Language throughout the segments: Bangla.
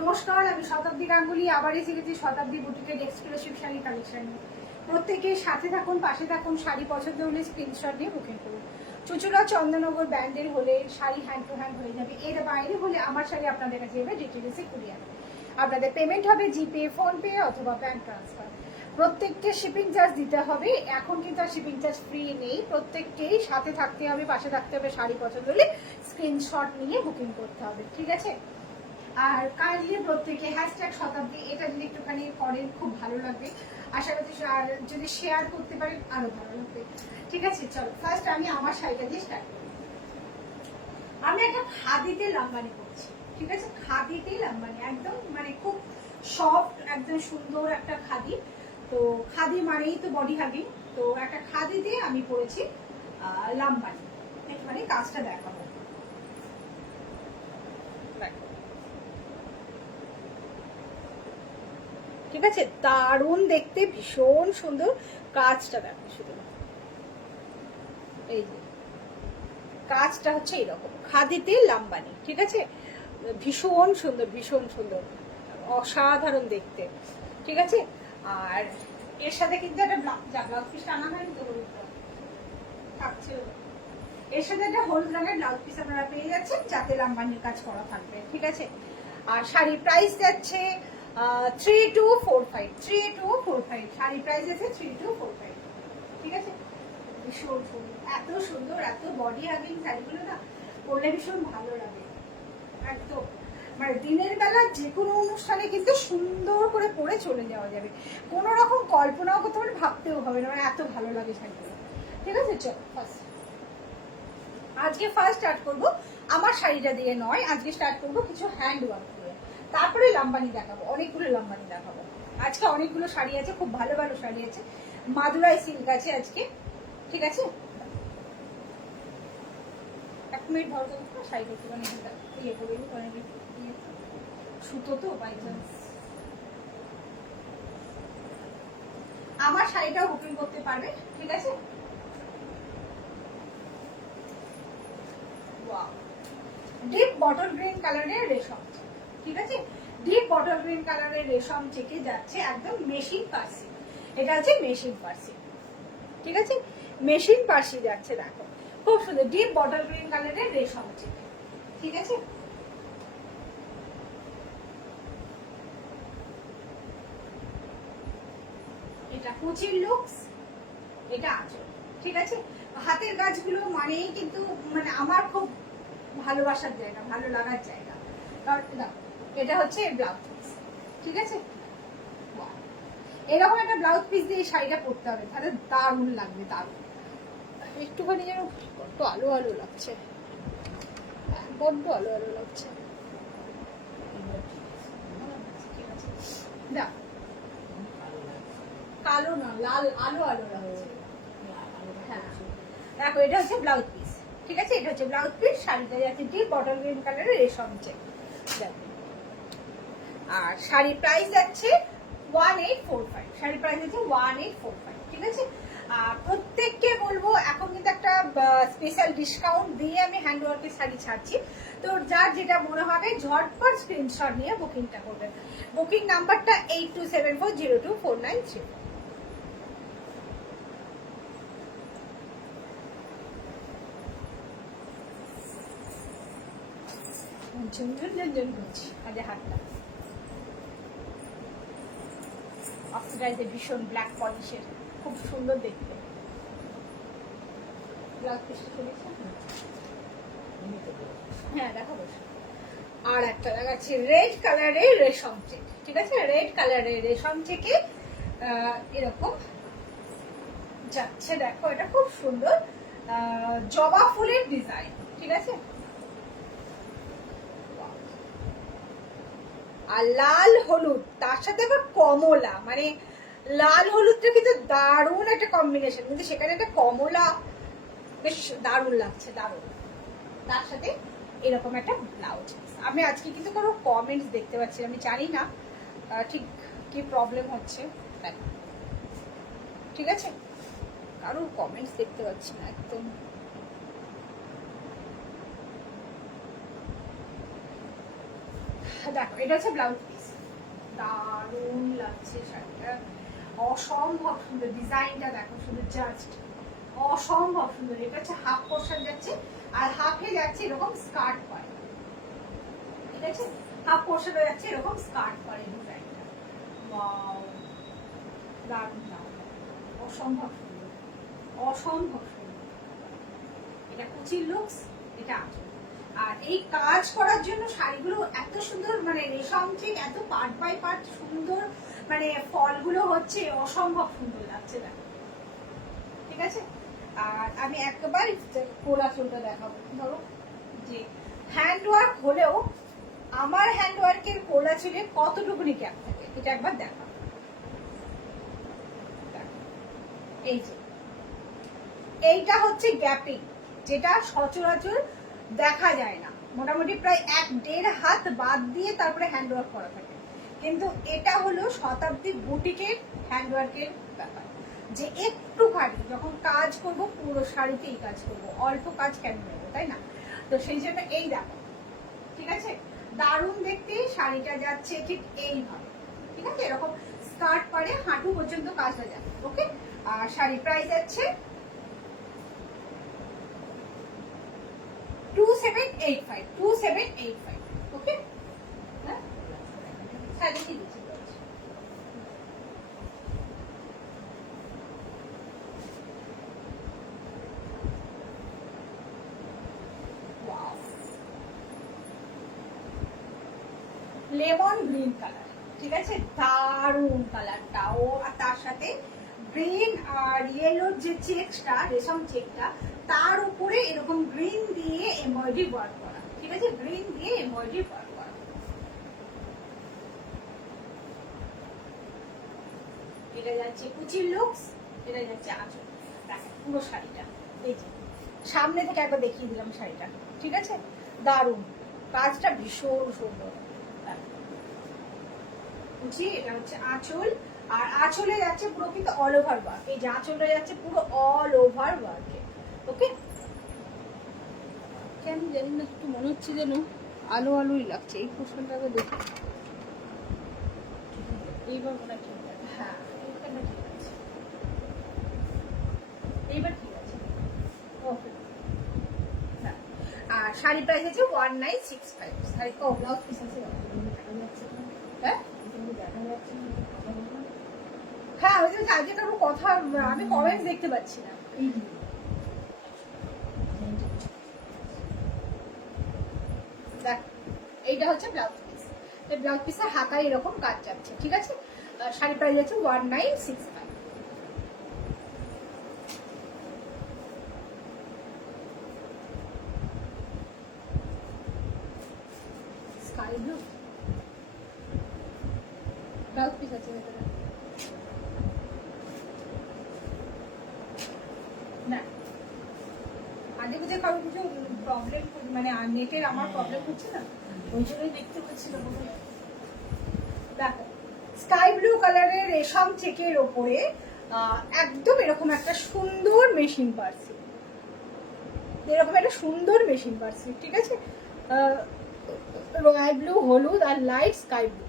নমস্কার, আমি শতাব্দী গাঙ্গুলি আবার এসে গেছি শতাব্দী বুটিকের এক্সক্লুসিভ শাড়ি কালেকশন নিয়ে। প্রত্যেকে সাথে থাকুন, পাশে থাকুন। শাড়ি পছন্দ হলে স্ক্রিনশট নিয়ে বুকিং করুন। চুচুড়া চন্দননগর ব্র্যান্ডের হলে শাড়ি হ্যান্ড টু হ্যান্ড হয়ে যাবে। এর বাইরে হলে আমার শাড়ি আপনাদের কাছে যাবে ডিটেলসে কুরিয়ার। আপনাদের পেমেন্ট হবে জিপে, ফোনপে অথবা ব্যাংক ট্রান্সফার। প্রত্যেককে শিপিং চার্জ দিতে হবে। এখন কিন্তু আর শিপিং চার্জ ফ্রি নেই। প্রত্যেককেই সাথে থাকতে হবে, পাশে থাকতে হবে। শাড়ি পছন্দ হলে স্ক্রিনশট নিয়ে বুকিং করতে হবে, ঠিক আছে? আর কাইন্ডলি প্রত্যেকে হ্যাশট্যাগ শতাব্দী এটা যদি একটুখানি করেন খুব ভালো লাগবে। আশা করছি আর যদি শেয়ার করতে পারেন আরো ভালো লাগবে, ঠিক আছে? চলো ফার্স্ট আমি আমার শাড়িটা দিয়ে স্টার্ট করি। আমি একটা খাদিতে লাম্বানি করছি, ঠিক আছে? খাদিতে লাম্বানি একদম মানে খুব সফট, একদম সুন্দর একটা খাদি। তো খাদি মানেই তো বডি হাগিং। তো একটা খাদিতে আমি পরেছি লাম্বানি। একটুখানি কাজটা দেখাবো। ঠিক আছে, দারুণ দেখতে, ভীষণ সুন্দর। কাজটা দেখো শুধু, এই যে কাজটা হচ্ছে এরকম খাদিতে লাম্বানি, ঠিক আছে? ভীষণ সুন্দর, ভীষণ সুন্দর, অসাধারণ দেখতে, ঠিক আছে? আর এর সাথে কিন্তু একটা ব্লাউজ পিস আনা হয়নি তো, থাকছে। এর সাথে একটা হলুদ রঙের ব্লাউজ পিস আপনারা পেয়ে যাচ্ছেন, যাতে লাম্বানির কাজ করা থাকবে, ঠিক আছে? আর শাড়ির প্রাইস যাচ্ছে 3245, 3245 শাড়ি প্রাইস আছে 3245, ঠিক আছে? ভীষণ সুন্দর, এত সুন্দর, এত বডি হাগিং শাড়িগুলো না পরলে ভীষণ ভালো লাগে। একদম মানে দিনের বেলা যে কোনো অনুষ্ঠানে কিন্তু সুন্দর করে পরে চলে যাওয়া যাবে। কোনো রকম কল্পনাও করতে পারে, ভাবতেও হবে না, মানে এত ভালো লাগে শাড়িগুলো, ঠিক আছে? চলো আজকে ফার্স্ট স্টার্ট করবো আমার শাড়িটা দিয়ে নয়, আজকে স্টার্ট করবো কিছু হ্যান্ড ওয়ার্ক দিয়ে, তারপরে লাম্বানি দেখাবো, অনেকগুলো লাম্বানি দেখাবো। আজকে অনেকগুলো শাড়ি আছে, খুব ভালো ভালো শাড়ি আছে। মাদুরাই সিল্ক আছে আজকে, ঠিক আছে? এক মিনিট ধরো তো, শাড়ি করতে পারি ইয়ে করে সুতো তো বাই চান্স। আমার শাড়িটাও বুকিং করতে পারবে, ঠিক আছে? ডিপ বটল গ্রিন কালারের রেশম, ঠিক আছে? ডিপ বটল গ্রিন কালারের রেশম থেকে যাচ্ছে একদম মেশিন পার্সি। এটা হচ্ছে মেশিন পার্সি, ঠিক আছে? মেশিন পার্সি যাচ্ছে, দেখো খুব সুন্দর ডিপ বটল গ্রিন কালারের রেশম থেকে, ঠিক আছে? এটা কুচির লুকস, এটা আঁচল, ঠিক আছে? হাতের কাজগুলো মানেই কিন্তু মানে আমার খুব ভালোবাসার জায়গা, ভালো লাগার জায়গা। এটা হচ্ছে ব্লাউজ পিস, ঠিক আছে? এরকম একটা ব্লাউজ পিস দিয়ে শাড়িটা পরতে হবে, তাহলে দারুণ লাগবে, দারুণ। একটুখানি যেন বড্ড আলো আলো লাগছে, বড্ড আলো আলো লাগছে। কালো না, লাল আলো আলো লাগছে। হ্যাঁ দেখো, এটা হচ্ছে ব্লাউজ পিস, ঠিক আছে? এটা হচ্ছে ব্লাউজ পিস। শাড়িটা যাচ্ছে ডিপ বটল গ্রিন কালারের রেশম চেক। আর শাড়ির প্রাইস যাচ্ছে 1845, শাড়ির প্রাইস হচ্ছে 1845, ঠিক আছে? আর প্রত্যেককে বলবো এখন কিন্তু একটা স্পেশাল ডিসকাউন্ট দিয়ে আমি হ্যান্ডওয়ার্কের শাড়ি ছাড়ছি। তো যার যেটা মনে হবে ঝটপট স্ক্রিনশট নিয়ে বুকিংটা করবেন। বুকিং নাম্বারটা 8274024934। ঝুনঝুন ঝুনঝুন করছি আজকে হাতটা। অক্সিডাইজের ভীষণ ব্ল্যাক পলিশের, খুব সুন্দর দেখতে। হ্যাঁ দেখো বসে। আর একটা দেখাচ্ছি রেড কালারের রেশম চেক, ঠিক আছে? রেড কালারের রেশম চেকে এরকম যাচ্ছে, দেখো এটা খুব সুন্দর জবা ফুলের ডিজাইন, ঠিক আছে? আর লাল হলুদ, তার সাথে আবার কমলা, মানে লাল হলুদটা কিন্তু দারুণ একটা কম্বিনেশন, কিন্তু সেখানে একটা কমলা, বেশ দারুণ লাগছে, দারুণ। তার সাথে এরকম একটা ব্লাউজ। আমি আজকে কিন্তু কোনো কমেন্টস দেখতে পাচ্ছি, আমি জানি না ঠিক কি প্রবলেম হচ্ছে, ঠিক আছে? কারোর কমেন্টস দেখতে পাচ্ছি না একদম। দেখো এটা হচ্ছে ব্লাউজ পিস, দারুণ লাগছে শাড়িটা, অসম্ভব সুন্দর ডিজাইনটা দেখো শুধু জাস্ট অসম্ভব সুন্দর। এটা হচ্ছে হাফ পোর্শন যাচ্ছে আর হাফে যাচ্ছে এরকম স্কার্ট পায়, ঠিক আছে, হাফ পোর্শনে যাচ্ছে এরকম স্কার্ট পায় ডিজাইনটা। ওয়াও দারুণ দারুণ, অসম্ভব সুন্দর, অসম্ভব সুন্দর। এটা কুচির লুকস, এটা আঁচল। আর এই কাজ করার জন্য শাড়িগুলো এত সুন্দর, মানে রেশম ঠিক এত পার্ট বাই পার্ট সুন্দর, মানে ফলগুলো হচ্ছে অসম্ভব সুন্দর লাগছে না, ঠিক আছে। আর আমি একবার কোলা চুলটা দেখাবো, ধরো যে হ্যান্ড ওয়ার্ক হলেও আমার হ্যান্ড ওয়ার্কের কোলা চুলে কতটুকুনি গ্যাপ থাকে এটা একবার দেখাবো। এই যে এইটা হচ্ছে গ্যাপিং, যেটা সচরাচর দেখা যায় না, মোটামুটি প্রায় 1.5 হাত বাদ দিয়ে তারপরে হ্যান্ডওয়ার্ক করা থাকে, কিন্তু এটা হলো শতাব্দী বুটিকের হ্যান্ডওয়ার্কের ব্যাপার, যে একটুখানি যখন কাজ করব পুরো শাড়িতেই কাজ করব, অল্প কাজ কেন নেবো, তাই না? তো সেই জন্য এই দেখো, ঠিক আছে, দারুণ দেখতে শাড়িটা যাচ্ছে ঠিক এইভাবে, ঠিক আছে, এরকম স্কার্ট পরে হাঁটু পর্যন্ত কাজটা যাবে, ওকে। আর শাড়ি প্রাইস আছে 2785, ওকে। হ্যাঁ সাজিয়ে দিচ্ছি। লেমন গ্রিন কালার, ঠিক আছে, দারুন কালারটা, ও আর তার সাথে গ্রিন আর ইয়েলোর যে চেকটা, রেশম চেকটা, তার উপরে এরকম গ্রিন দিয়ে এমব্রয়ডারি ওয়ার্ক করা, ঠিক আছে, গ্রিন দিয়ে এমব্রয়ডারি ওয়ার্ক করা। এটা যাচ্ছে কুচির লুকস, এটা যাচ্ছে আঁচল, পুরো শাড়িটা এই যে সামনে থেকে একবার দেখিয়ে দিলাম শাড়িটা, ঠিক আছে, দারুন কাজটা ভীষণ সুন্দর। কুচি, এটা হচ্ছে আঁচল, আর আঁচলে যাচ্ছে পুরো কিন্তু অল ওভার ওয়ার্ক, এই যে আঁচলটা যাচ্ছে পুরো অল ওভার ওয়ার্কে, ওকে। কেন জানি না একটু মনে হচ্ছে যেন আলো আলোই লাগছে, এই পোর্শনটাকে দেখি, এইবার মনে হয় ঠিক আছে, হ্যাঁ এইখানটা ঠিক আছে, এইবার ঠিক আছে, ওকে। আর শাড়ি প্রাইস আছে 1965, শাড়ি কো ব্লাউজ পিস আছে, হ্যাঁ হ্যাঁ ওই যে আজকে কারো কথা আমি কমেন্টস দেখতে পাচ্ছি না। দেখ এইটা হচ্ছে ব্লাউজ পিস, এই ব্লাউজ পিসের হাতায় এরকম কাজ যাচ্ছে, ঠিক আছে। শাড়ি প্রাইস আছে 1965। স্কাই ব্লু ব্লাউজ পিস আছে ভেতরে, না আজকে বুঝে কারো কিছু প্রবলেম, মানে নেটের আমার প্রবলেম হচ্ছে না, ওই জন্যই দেখতে পাচ্ছি না। দেখো স্কাই ব্লু কালারের রেশম চেকের ওপরে একদম এরকম একটা সুন্দর মেশিন পার্সি, এরকম একটা সুন্দর মেশিন পার্সি, ঠিক আছে, রয়্যাল ব্লু হলুদ আর light sky blue,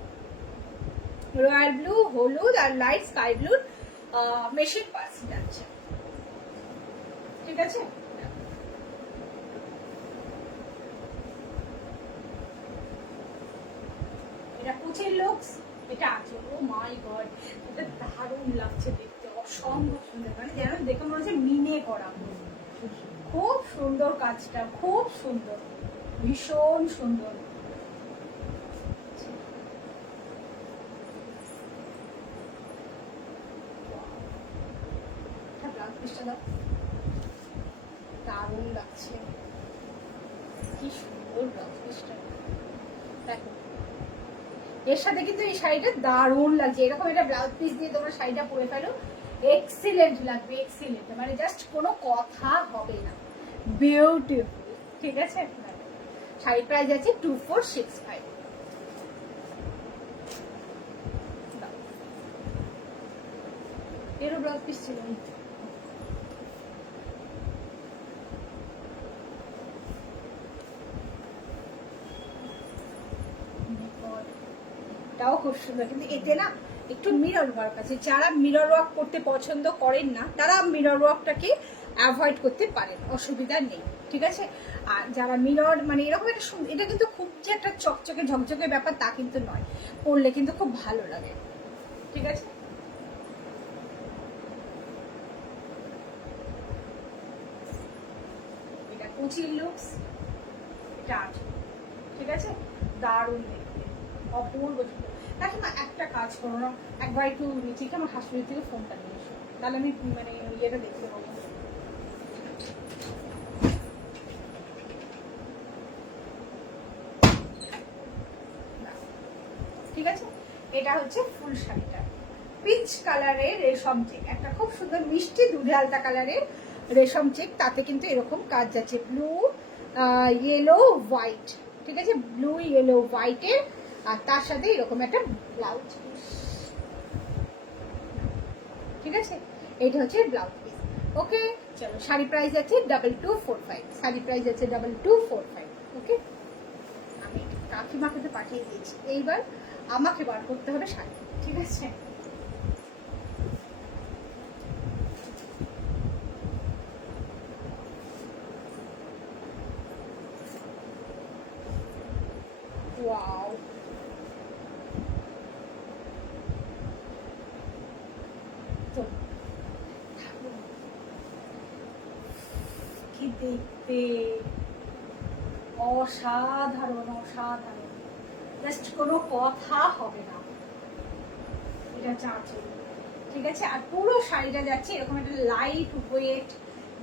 royal blue হলুদ আর লাইট স্কাই ব্লুর মেশিন পার্সি যাচ্ছে, ঠিক আছে। এটা কুচির লুকস, এটা আছে, ও মাই গড এটা দারুণ লাগছে দেখতে, অসম্ভব সুন্দর, মানে যেন দেখে মনে হচ্ছে মিনে করা, খুব সুন্দর কাজটা, খুব সুন্দর, ভীষণ সুন্দর। দারুণ লাগছে, কি সুন্দর ব্লাউজ পিসটা, দেখো এর সাথে কিন্তু এই শাড়িটা দারুণ লাগছে, এরকম একটা ব্লাউজ পিস দিয়ে তোমরা শাড়িটা পরে ফেলো, এক্সিলেন্ট লাগবে, এক্সিলেন্ট, মানে জাস্ট কোনো কথা হবে না, বিউটিফুল, ঠিক আছে। শাড়ি প্রাইস আছে 2465। এরও ব্লাউজ পিস ছিল, এটাও খুব সুন্দর, কিন্তু এতে না একটু মিরর ওয়ার্ক আছে। যারা মিরর ওয়ার্ক করতে পছন্দ করেন না তারা মিরর ওয়ার্কটাকে অ্যাভয়েড করতে পারেন, অসুবিধা নেই, ঠিক আছে। আর যারা মিরর মানে এরকম একটা এটা কিন্তু খুব যে একটা চকচকে ঝকঝকে ব্যাপার তা কিন্তু নয়, পরলে কিন্তু খুব ভালো লাগে, ঠিক আছে। এটা কুচির লুকস, এটা আছে, ঠিক আছে, দারুণ দেখতে, অপূর্ব সুন্দর। দেখো না, একটা কাজ করো না, একবার একটু নিচে আমার হাসপাতাল থেকে ফোনটা নিয়ে এসো, তাহলে আমি মানে ইয়েটা দেখতে পাবো। ঠিক আছে, এটা হচ্ছে ফুল শাড়িটা, পিচ কালারের রেশম চেক, একটা খুব সুন্দর মিষ্টি দুধে আলতা কালারের রেশম চেক, তাতে কিন্তু এরকম কাজ যাচ্ছে ব্লু ইয়েলো হোয়াইট, ঠিক আছে, ব্লু ইয়েলো হোয়াইটের, আর তার সাথে এরকম একটা ব্লাউজ, ঠিক আছে, এটা হচ্ছে ব্লাউজ পিস। ওকে, চলো, শাড়ি প্রাইস আছে 2245, শাড়ি প্রাইস আছে 2245। ওকে, আমি কাকিমাকে তো পাঠিয়ে দিয়েছি, এইবার আমাকে বার করতে হবে শাড়ি, ঠিক আছে। ওয়াও, কি দেখতে, অসাধারণ অসাধারণ, জাস্ট কোনো কথা হবে না। এটা চাঁচল, ঠিক আছে, আর পুরো শাড়িটা যাচ্ছে এরকম একটা লাইট ওয়েট,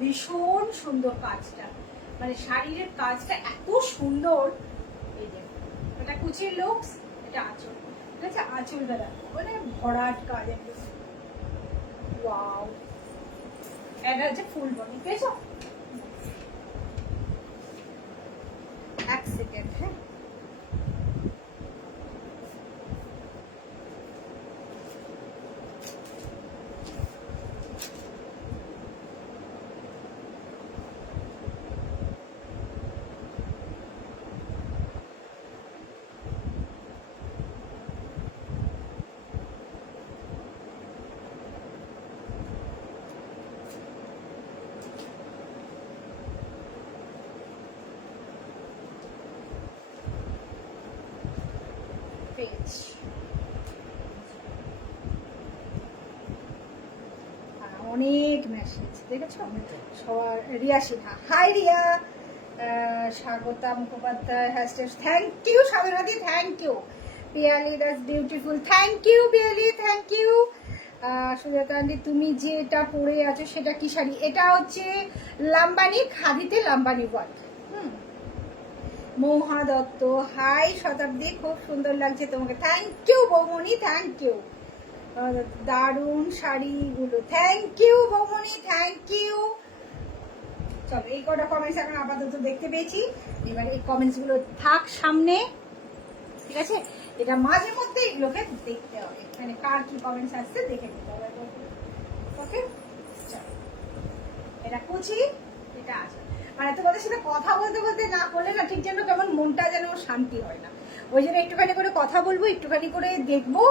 ভীষণ সুন্দর কাজটা, মানে শাড়ির কাজটা এত সুন্দর। এই যে এটা কুচির লুকস, এটা আঁচল, ঠিক আছে, আঁচলটা দেখো মানে ভরাট কাজ একদম, ওয়াও। এটা হচ্ছে ফুল বডি, পেয়েছো? এক সেকেন্ড, হ্যাঁ, পেজ অনেক মেসেজ দেখেছো সবার। Riya Sinha, hi Riya, Swagata Mukhopadhyay, hashtag thank you, সাধনাদি thank you, Piyali that's beautiful, thank you Piyali, thank you. সুজাতান্দি, তুমি যে এটা পরে আছো সেটা কি শাড়ি? এটা হচ্ছে লাম্বানি, খাদিতে লাম্বানি ওয়ার্ক। মৌহা দত্ত, হাই শতাব্দী, খুব সুন্দর লাগছে তোমাকে, থ্যাংক ইউ বৌমনি, থ্যাংক ইউ, দারুণ শাড়িগুলো, থ্যাংক ইউ বৌমনি, থ্যাংক ইউ। চলো, এই কটা কমেন্টস এখন আপাতত দেখতে পেয়েছি, এবার এই কমেন্টস গুলো থাক সামনে, ঠিক আছে, এটা মাঝে মধ্যে এগুলোকে দেখতে হবে, মানে কার কি কমেন্টস আসছে দেখে নিতে হবে। ওকে, চলো, এটা কুচি, এটা আছে, মানে তোমাদের সাথে কথা বলতে বলতে না করলে না ঠিক যেন কেমন মনটা যেন শান্তি হয় না, ওই জন্য একটুখানি করে কথা বলবো, একটুখানি করে দেখবো,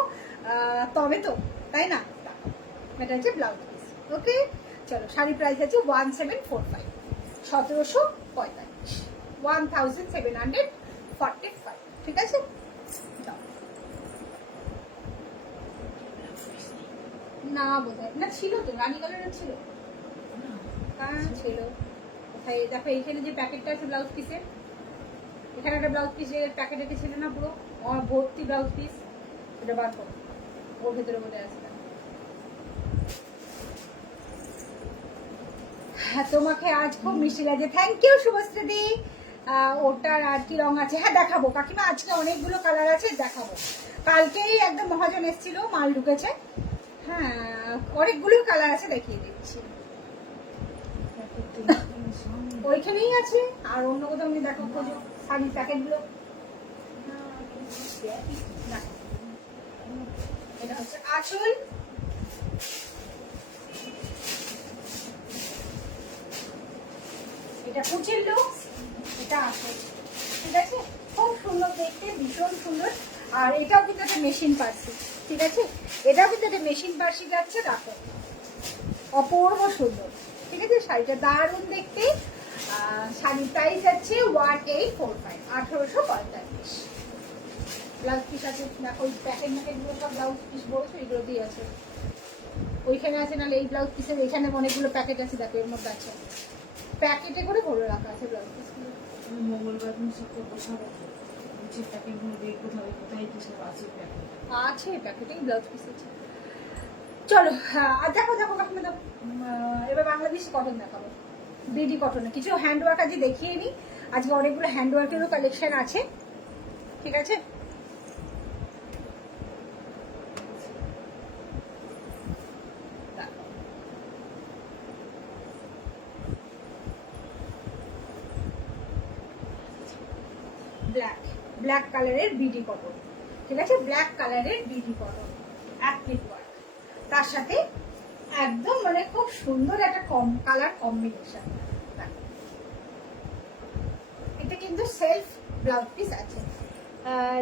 তবে তো, তাই না। এটা হচ্ছে ব্লাউজ পিস। ওকে, চলো, শাড়ি প্রাইস আছে 1745, 1745, 1745, ঠিক আছে। না বোধহয় না, ছিল তো, রানী কালারের ছিল, হ্যাঁ ছিল, কোথায় দেখো, এইখানে যে প্যাকেটটা আছে ব্লাউজ পিসের, এখানে একটা ব্লাউজ পিসের প্যাকেট একটা ছিল না, পুরো ভর্তি ব্লাউজ পিস, ওটা বার করো, ওর ভেতরে বলে আসবে। হ্যাঁ, তোমাকে আজ খুব মিষ্টি লাগছে, থ্যাংক ইউ শুভশ্রী। ওটার আর কি রং আছে? হ্যাঁ দেখাবো কাকিমা, আজকে অনেকগুলো কালার আছে, দেখাবো। কালকেই একদম মহাজন এসেছিল, মাল ঢুকেছে, হ্যাঁ অনেকগুলো কালার আছে, দেখিয়ে দিচ্ছি। ওইখানেই আছে, আর অন্য কোথাও আমি দেখো শাড়ির প্যাকেটগুলো, এটা হচ্ছে আঁচল, এটা কুচির লুকস, এটা আসল, ঠিক আছে, খুব সুন্দর দেখতে, ভীষণ সুন্দর। আর এটাও কিন্তু একটা মেশিন পার্সি, ঠিক আছে, এটাও কিন্তু একটা মেশিন পার্সি যাচ্ছে। দেখো অপূর্ব সুন্দর, ঠিক আছে, শাড়িটা দারুণ দেখতে। শাড়ি প্রাইস যাচ্ছে 1845, 1845। ব্লাউজ পিস আছে, দেখো ওই প্যাকেট ম্যাকেটগুলো সব ব্লাউজ পিস বলছো এগুলো দিয়ে আছে, ওইখানে আছে, নাহলে এই ব্লাউজ পিসের এখানে অনেকগুলো প্যাকেট আছে, দেখো এর মধ্যে আছে, প্যাকেটে করে ভরে রাখা আছে ব্লাউজ পিসগুলো। মঙ্গলবার সব বসাবো, প্যাকেটগুলো দিয়ে কোথায় কোথায় কি সব আছে প্যাকেট আছে, প্যাকেটেই ব্লাউজ পিস আছে। চলো আর দেখো দেখো কাকিমা দেখো, এবার বাংলাদেশি কটন দেখাবো, বিডি কটনে কিছু হ্যান্ডওয়ার্ক আজকে দেখিয়ে নিই। আজকে অনেকগুলো হ্যান্ডওয়ার্কেরও কালেকশন আছে, ঠিক আছে। ব্ল্যাক ব্ল্যাক কালারের বিডি কটন, ঠিক আছে, ব্ল্যাক কালারের বিডি কটন অ্যাপ্লিক ওয়ার্ক, তার সাথে একদম মানে খুব সুন্দর একটা কম কালার কম্বিনেশন। এটা কিন্তু সেলফ ব্লাউজ পিস আছে।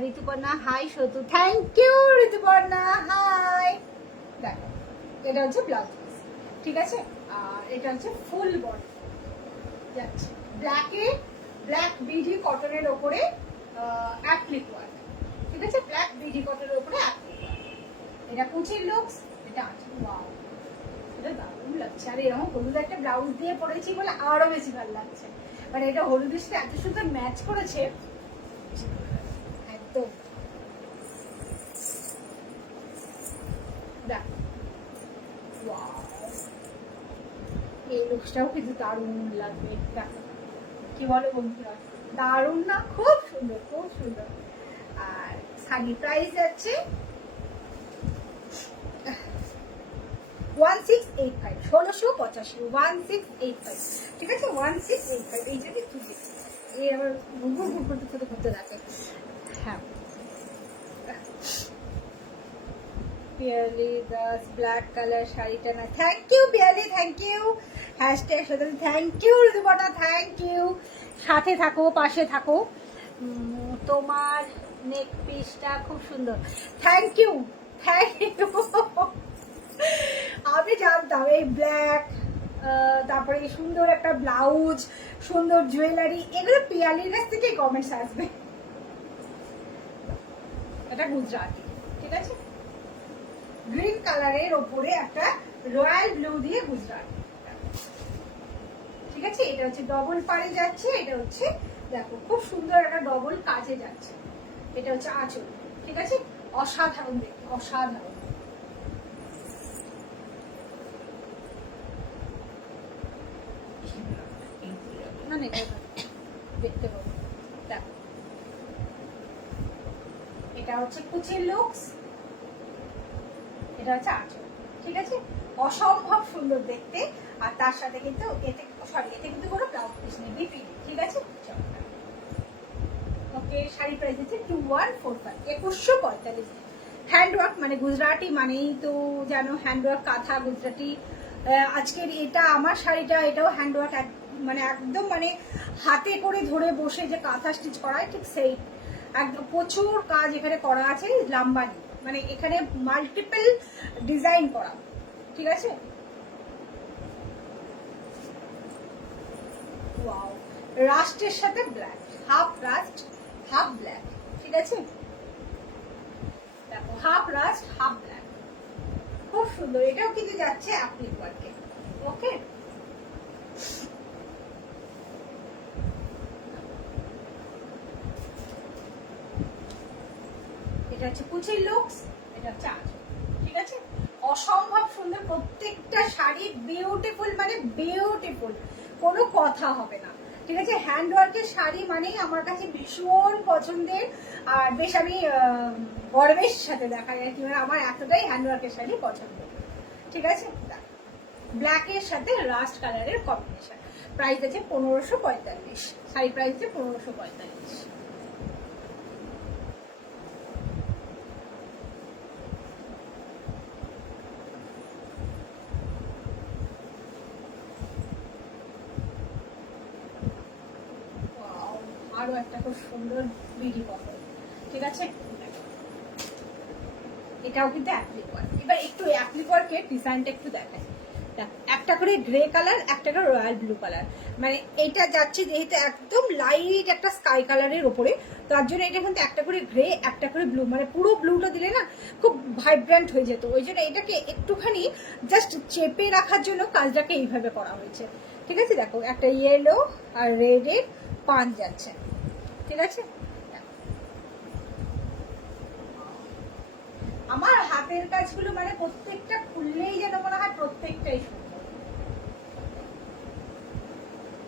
Rituparna hi Satu, thank you Rituparna, hi. দেখো এটা হচ্ছে ব্লাউজ পিস, ঠিক আছে, আর এটা হচ্ছে ফুল বডি যাচ্ছে ব্ল্যাকে, ব্ল্যাক বিডি কটনের ওপরে অ্যাপ্লিক ওয়ার্ক, ঠিক আছে, ব্ল্যাক বিডি কটনের ওপরে অ্যাপ্লিক ওয়ার্ক। এটা কুচির লুকস, এটা আছে, ওয়াও এটা দারুণ লাগছে। আর এরকম হলুদ একটা ব্লাউজ দিয়ে পরেছি বলে আরো বেশি ভালো লাগছে, মানে এটা হলুদের সাথে এত সুন্দর ম্যাচ করেছে একদম। দেখো ওয়াও, এই লুকসটাও কিন্তু দারুণ লাগবে। দেখো কি বলো বন্ধুরা, দারুণ না, খুব সুন্দর খুব সুন্দর। আর শাড়ি প্রাইস যাচ্ছে 1685, 1685, 1685, ঠিক আছে, 1685। এই যে তুই এই আবার ঘুর ঘুর করতে করতে করতে থাকে। হ্যাঁ, পিয়ালি দাস ব্ল্যাক কালার শাড়িটা না, thank you Piyali, thank you, hashtag সাথে thank you Rituparna, thank you. সাথে থাকো, পাশে থাকো। তোমার নেক পিসটা খুব সুন্দর, থ্যাংক ইউ, থ্যাংক ইউ। আমি জানতাম এই ব্ল্যাক, তারপরে সুন্দর একটা ব্লাউজ, সুন্দর জুয়েলারি, এগুলো পিয়ালির কাছ থেকে কমেন্টস আসবে। এটা গুজরাটি, ঠিক আছে, গ্রিন কালারের ওপরে একটা রয়্যাল ব্লু দিয়ে গুজরাটি, ঠিক আছে। এটা হচ্ছে ডবল পাড়ে যাচ্ছে, এটা হচ্ছে দেখো খুব সুন্দর একটা ডবল কাজে যাচ্ছে, এটা হচ্ছে আঁচল, ঠিক আছে, অসাধারণ দেখতে, অসাধারণ। না না দেখতে পাবো, দেখো এটা হচ্ছে কুচির লুকস, এটা হচ্ছে আঁচল, ঠিক আছে, অসম্ভব সুন্দর দেখতে। আর তার সাথে কিন্তু এতে কিন্তু কোনো ব্লাউজ পিস নেই, বিপি, ঠিক আছে। ওকে, শাড়ি প্রাইস হচ্ছে 2145, 2145। হ্যান্ডওয়ার্ক মানে গুজরাটি মানেই তো জানো, হ্যান্ডওয়ার্ক কাঁথা গুজরাটি। আজকের এটা আমার শাড়িটা, এটাও হ্যান্ডওয়ার্ক, মানে একদম মানে হাতে করে ধরে বসে যে কাঁথা স্টিচ করা হয়, ঠিক সেই একদম প্রচুর কাজ এখানে করা আছে, লাম্বানি, মানে এখানে মাল্টিপল ডিজাইন করা, ঠিক আছে। ওয়াও, রাস্টের সাথে black, half rust half black, ঠিক আছে, দেখো হাফ রাস্ট হাফ ব্ল্যাক, খুব সুন্দর। এটাও কিন্তু যাচ্ছে অ্যাপ্লিক ওয়ার্কে, ওকে। এটা হচ্ছে কুচির লুকস, এটা হচ্ছে আঁচল, ঠিক আছে, অসম্ভব সুন্দর প্রত্যেকটা শাড়ি, বিউটিফুল মানে বিউটিফুল, কোনো কথা হবে না, ঠিক আছে। হ্যান্ডওয়ার্কের শাড়ি মানেই আমার কাছে ভীষণ পছন্দের, আর বেশ আমি গর্বের সাথে দেখা যায় কি, মানে আমার এতটাই হ্যান্ডওয়ার্কের শাড়ি পছন্দ, ঠিক আছে। ব্ল্যাকের সাথে রাস্ট কালারের কম্বিনেশন, প্রাইস আছে 1545, শাড়ি প্রাইস আছে 1545। আরো একটা খুব সুন্দর বিডি কটন, ঠিক আছে, এটাও কিন্তু অ্যাপ্লিক ওয়ার্ক। এবার একটু অ্যাপ্লিক ওয়ার্কের ডিজাইনটা একটু দেখায়। একটা করে গ্রে কালার, একটা করে রয়্যাল ব্লু কালার, মানে এটা যাচ্ছে যেহেতু একদম লাইট একটা স্কাই কালারের ওপরে, তার জন্য এটা কিন্তু একটা করে গ্রে, একটা করে ব্লু, মানে পুরো ব্লুটা দিলে না খুব ভাইব্রেন্ট হয়ে যেত। ওই জন্য এটাকে একটুখানি জাস্ট চেপে রাখার জন্য কাজটাকে এইভাবে করা হয়েছে। ঠিক আছে, দেখো একটা ইয়েলো আর রেডের পান যাচ্ছে। ঠিক আছে, আমার হাতের কাজগুলো মানে প্রত্যেকটা খুললেই যেন মনে হয় প্রত্যেকটাই সুন্দর।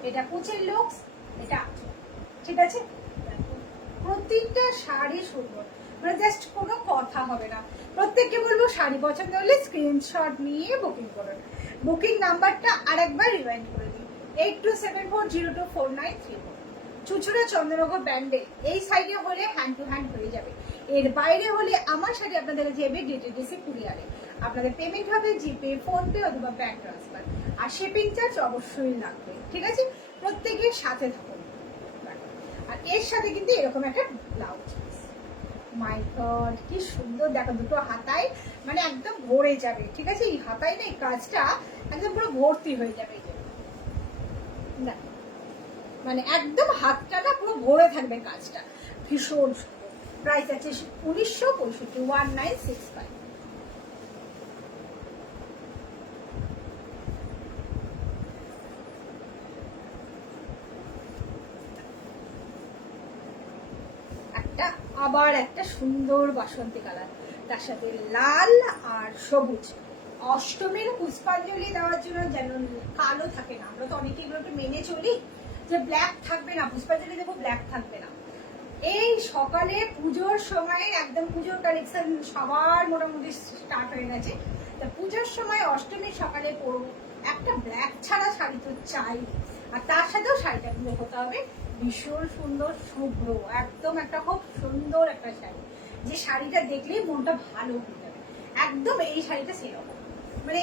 এটা কুচির লুকস, এটা ঠিক আছে, প্রত্যেকটা শাড়ি সুন্দর, মানে জাস্ট কোনো কথা হবে না। প্রত্যেককে বলবো শাড়ি পছন্দ হলে স্ক্রিনশট নিয়ে বুকিং করুন। বুকিং নাম্বারটা আরেকবার রিমাইন্ড করে দিই, 8274024934। চুচুড়া চন্দ্রনগর ব্যান্ডে এই সাইডে হলে হ্যান্ড টু হ্যান্ড হয়ে যাবে, এর বাইরে হলে আমার সাথে আপনাদের যাবে ডিটিডিসি কুরিয়ারে। আপনাদের পেমেন্ট হবে জিপে, ফোনপে অথবা ব্যাংক ট্রান্সফার, আর শিপিং চার্জ অবশ্যই লাগবে। ঠিক আছে, প্রত্যেকের সাথে থাকুন। আর এর সাথে কিন্তু এরকম একটা ব্লাউজ, মাই গড কি সুন্দর, দেখো দুটো হাতায় মানে একদম ভরে যাবে। ঠিক আছে, এই হাতায় না এই কাজটা একদম পুরো ভর্তি হয়ে যাবে, মানে একদম হাতটা না পুরো ভরে থাকবে কাজটা, ভীষণ সুন্দর। প্রাইস আছে 1965, 1965। আবার একটা সুন্দর বাসন্তী কালার, তার সাথে লাল আর সবুজ। অষ্টমীর পুষ্পাঞ্জলি দেওয়ার জন্য যেন কালো থাকে না, আমরা তো অনেকে এগুলোকে মেনে চলি যে ব্ল্যাক থাকবে না, পুষ্পাঞ্জলি দেবো ব্ল্যাক থাকবে না। এই সকালে পুজোর সময় একদম পুজোর কালেকশন সবার মোটামুটি স্টার্ট হয়ে গেছে, তা পুজোর সময় অষ্টমীর সকালে পরবো একটা ব্ল্যাক ছাড়া শাড়ি তো চাই, আর তার সাথেও শাড়িটা গুলো হতে হবে ভীষণ সুন্দর শুভ্র, একদম একটা খুব সুন্দর একটা শাড়ি, যে শাড়িটা দেখলেই মনটা ভালো হয়ে যাবে। একদম এই শাড়িটা সেরকম, মানে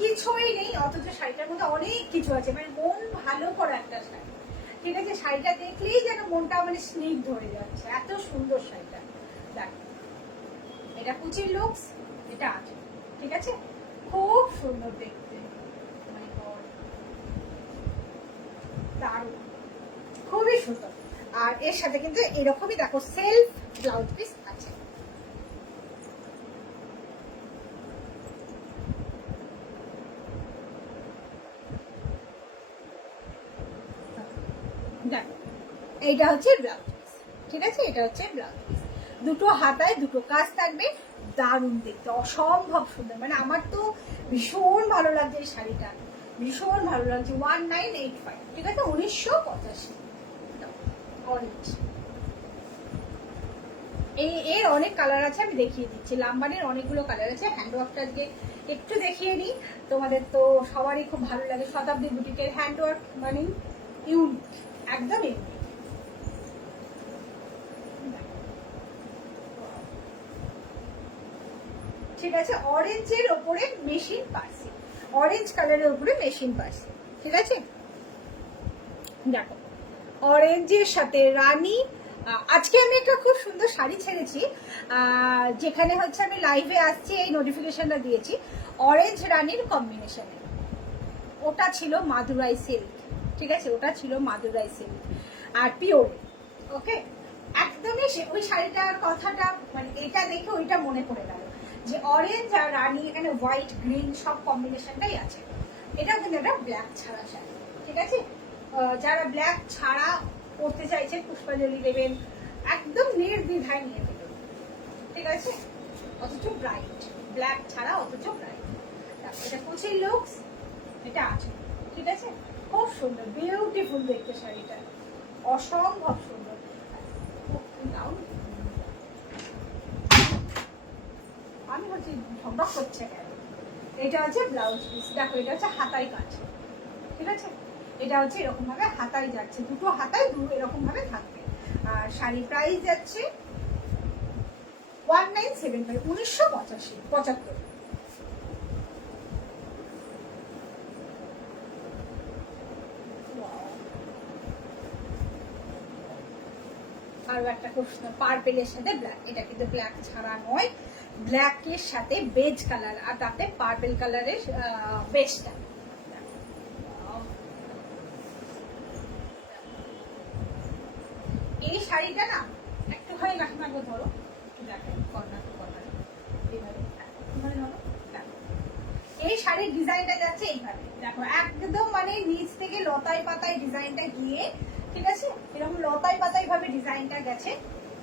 কিছুই নেই অথচ শাড়িটার মধ্যে অনেক কিছু আছে, মানে মন ভালো করা একটা শাড়ি। ঠিক আছে, শাড়িটা দেখলেই যেন মনটা মানে স্নিগ্ধ হয়ে যাচ্ছে, এত সুন্দর শাড়িটা। দেখো এটা কুচির লুকস, এটা আছে। ঠিক আছে, খুব সুন্দর দেখতে, দারুণ, খুবই সুন্দর। আর এর সাথে কিন্তু এরকমই দেখো সেলফ ব্লাউজ পিস আছে। দেখো এইটা হচ্ছে ব্লাউজ পিস। ঠিক আছে, এটা হচ্ছে ব্লাউজ পিস, দুটো হাতায় দুটো কাজ থাকবে, দারুণ দেখতে, অসম্ভব সুন্দর, মানে আমার তো ভীষণ ভালো লাগছে এই শাড়িটা, ভীষণ ভালো লাগছে। 1985। ঠিক আছে, 1985। অরেঞ্জ, এর অনেক কালার আছে, আমি দেখিয়ে দিচ্ছি। লাম্বানের অনেকগুলো কালার আছে। হ্যান্ডওয়ার্কটা আজকে একটু দেখিয়ে নিই, তোমাদের তো সবারই খুব ভালো লাগে। শতাব্দী বুটিকের হ্যান্ডওয়ার্ক মানে ইউনিক, একদম ইউনিক। ঠিক আছে, অরেঞ্জের ওপরে মেশিন পার্সি, অরেঞ্জ কালারের উপরে মেশিন পার্সি। ঠিক আছে, দেখো অরেঞ্জের সাথে রানী। আজকে আমি একটা খুব সুন্দর শাড়ি ছেড়েছি, যেখানে হচ্ছে আমি লাইভে আসছি, এই নোটিফিকেশনটা দিয়েছি অরেঞ্জ রানীর কম্বিনেশনে। ওটা ছিল মাদুরাই সিল্ক। ঠিক আছে, ওটা ছিল মাদুরাই সিল্ক আর পিওর। ওকে, একদমই ওই শাড়িটার কথাটা মানে এটা দেখে ওইটা মনে পড়ে গেল যে অরেঞ্জ আর রানী, এখানে হোয়াইট গ্রিন সব কম্বিনেশনটাই আছে। এটাও কিন্তু একটা ব্ল্যাক ছাড়া শাড়ি। ঠিক আছে, যারা ব্ল্যাক ছাড়া পরতে চাইছেন, পুষ্পাঞ্জলি দেবেন, একদম নির্দ্বিধায় নিয়ে দেবেন। ঠিক আছে, অথচ ব্রাইট, ব্ল্যাক ছাড়া অথচ ব্রাইট। এটা কুচির লুকস, এটা আছে। ঠিক আছে, খুব সুন্দর, বিউটিফুল দেখতে শাড়িটা, অসম্ভব সুন্দর। আমি হচ্ছে ঝকঝক করছে কেন। এটা হচ্ছে ব্লাউজ পিস, দেখো এটা হচ্ছে হাতায় কাজ। ঠিক আছে, এটা হচ্ছে এরকম ভাবে হাতায় যাচ্ছে, দুটো হাতায় এরকম ভাবে থাকবে। আর শাড়ি প্রাইস যাচ্ছে 1975, 1975। আরো একটা খুব সুন্দর পার্পেলের সাথে ব্ল্যাক, এটা কিন্তু ব্ল্যাক ছাড়া নয়, ব্ল্যাকের সাথে বেজ কালার আর তাতে পার্পেল কালারের বেজটা। এই শাড়িটা না একটুখানি কাকিমাকে ধরো, দেখেন কর্নার টু কর্নার এইভাবে ধরো। এই শাড়ির ডিজাইনটা যাচ্ছে এইভাবে, দেখো একদম মানে নিচ থেকে লতায় পাতায় ডিজাইনটা গিয়ে, ঠিক আছে, এরকম লতায় পাতায় ভাবে ডিজাইনটা গেছে,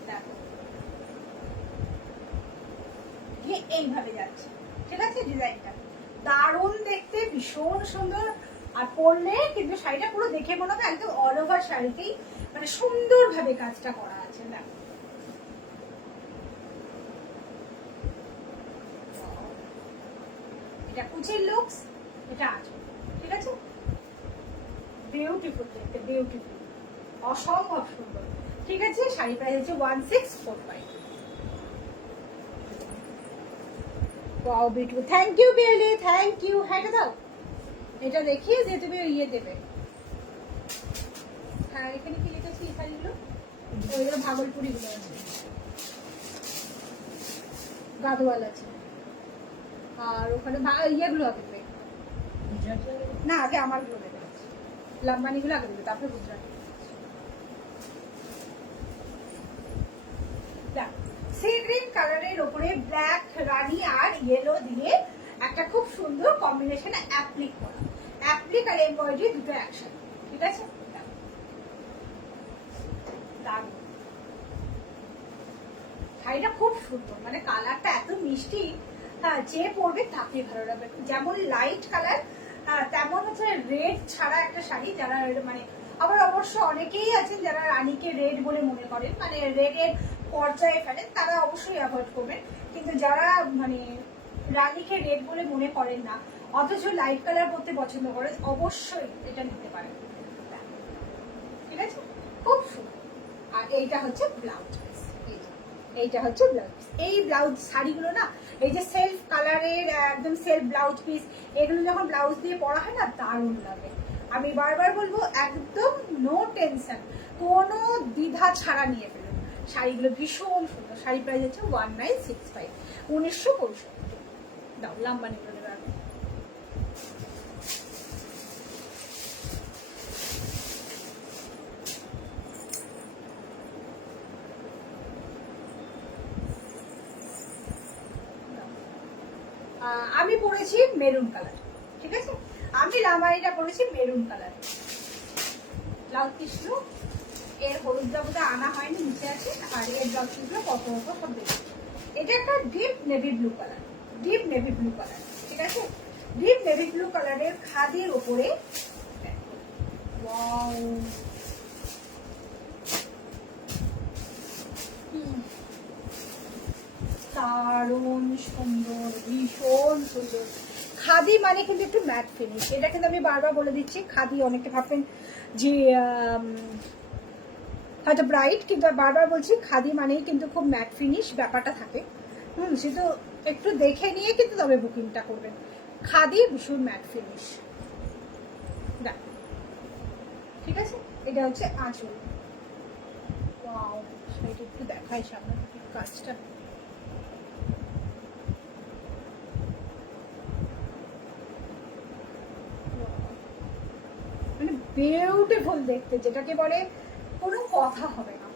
দেখো গিয়ে এইভাবে যাচ্ছে, ঠিক আছে। ডিজাইনটা দারুণ দেখতে, ভীষণ সুন্দর। আর পরলে কিন্তু শাড়িটা পুরো দেখে মনে হবে একদম অল ওভার শাড়িতেই মানে সুন্দর ভাবে কাজটা করা আছে। দেখো এটা কুচির লুকস, এটা আছে, ঠিক আছে। বিউটিফুল দেখতে, বিউটিফুল, অসম্ভব সুন্দর, ঠিক আছে। শাড়ি প্রাইস হচ্ছে 1645। ওয়াও বিউটিফুল, থ্যাংক ইউ বিয়েলি, থ্যাংক ইউ। হ্যাঁ এটা দাও, এটা দেখিয়ে যে তুমি ইয়ে দেবে। হ্যাঁ এখানে কি লিখেছি এই শাড়িগুলো, ওইগুলো ভাগলপুরি গুলো আছে, গাদোয়াল আছে, আর ওখানে ইয়েগুলো আগে দেবে না, আগে আমার গুলো দেবে, লাম্বানি গুলো আগে দেবে, তারপরে গুজরাটি। সি গ্রিন কালারের উপরে ব্ল্যাক রানী আর ইয়েলো দিয়ে একটা খুব সুন্দর কম্বিনেশন অ্যাপ্লিক করা, অ্যাপ্লিক আর এমব্রয়ডারি দুটো একসাথে, ঠিক আছে। দারুণ শাড়িটা খুব সুন্দর, মানে কালারটা এত মিষ্টি, হ্যাঁ যে পরবে তাকে ভালো লাগবে। যেমন লাইট কালার তেমন হচ্ছে রেড ছাড়া একটা শাড়ি, যারা মানে আবার অবশ্য অনেকেই আছেন যারা রানীকে রেড বলে মনে করেন, মানে রেডের পর্যায়ে ফেলেন, তারা অবশ্যই অ্যাভয়েড করবেন। কিন্তু যারা মানে রানীকে রেড বলে মনে করেন না, অথচ লাইট কালার পরতে পছন্দ করেন, অবশ্যই এটা নিতে পারেন, ঠিক আছে। খুব সুন্দর। আর এইটা হচ্ছে ব্লাউজ, এইটা হচ্ছে ব্লাউজ। এই ব্লাউজ শাড়িগুলো না, এই যে সেলফ কালারের একদম সেলফ ব্লাউজ পিস, এগুলো যখন ব্লাউজ দিয়ে পরা হয় না দারুণ লাগে। আমি বারবার বলবো একদম নো টেনশন, কোনো দ্বিধা ছাড়া নিয়ে ফেলুন, শাড়িগুলো ভীষণ সুন্দর। শাড়ি প্রাইস হচ্ছে 1965, 1965। দাও লাম্বানি করে দেবে আমি। আমি পরেছি মেরুন কালার, ঠিক আছে। আমি লামারিটা পরেছি মেরুন কালার, ব্লাউজ পিসগুলো এর হলুদটা বোধহয় আনা হয়নি, নিচে আছে। আর এর ব্লাউজ পিসগুলো কত সব দেখছি। এটা একটা deep navy blue colour, deep navy blue colour, ঠিক আছে। ডিপ নেভি ব্লু কালারের খাদির ওপরে দারুণ সুন্দর, ভীষণ সুন্দর। খাদি মানে কিন্তু একটু ম্যাট ফিনিশ, এটা কিন্তু আমি বারবার বলে দিচ্ছি। খাদি অনেকে ভাববেন যে হয়তো ব্রাইট, কিন্তু বারবার বলছি খাদি মানেই কিন্তু খুব ম্যাট ফিনিশ ব্যাপারটা থাকে। সেটা একটু দেখে নিয়ে কিন্তু তবে বুকিংটা করবেন। খাদি ভীষণ ম্যাট ফিনিশ, ঠিক আছে। এটা হচ্ছে আঁচল। ওয়াও, সেটা একটু দেখাই সামনে কাজটা, মানে বিউটিফুল দেখতে, যেটাকে বলে কোনো কথা হবে না।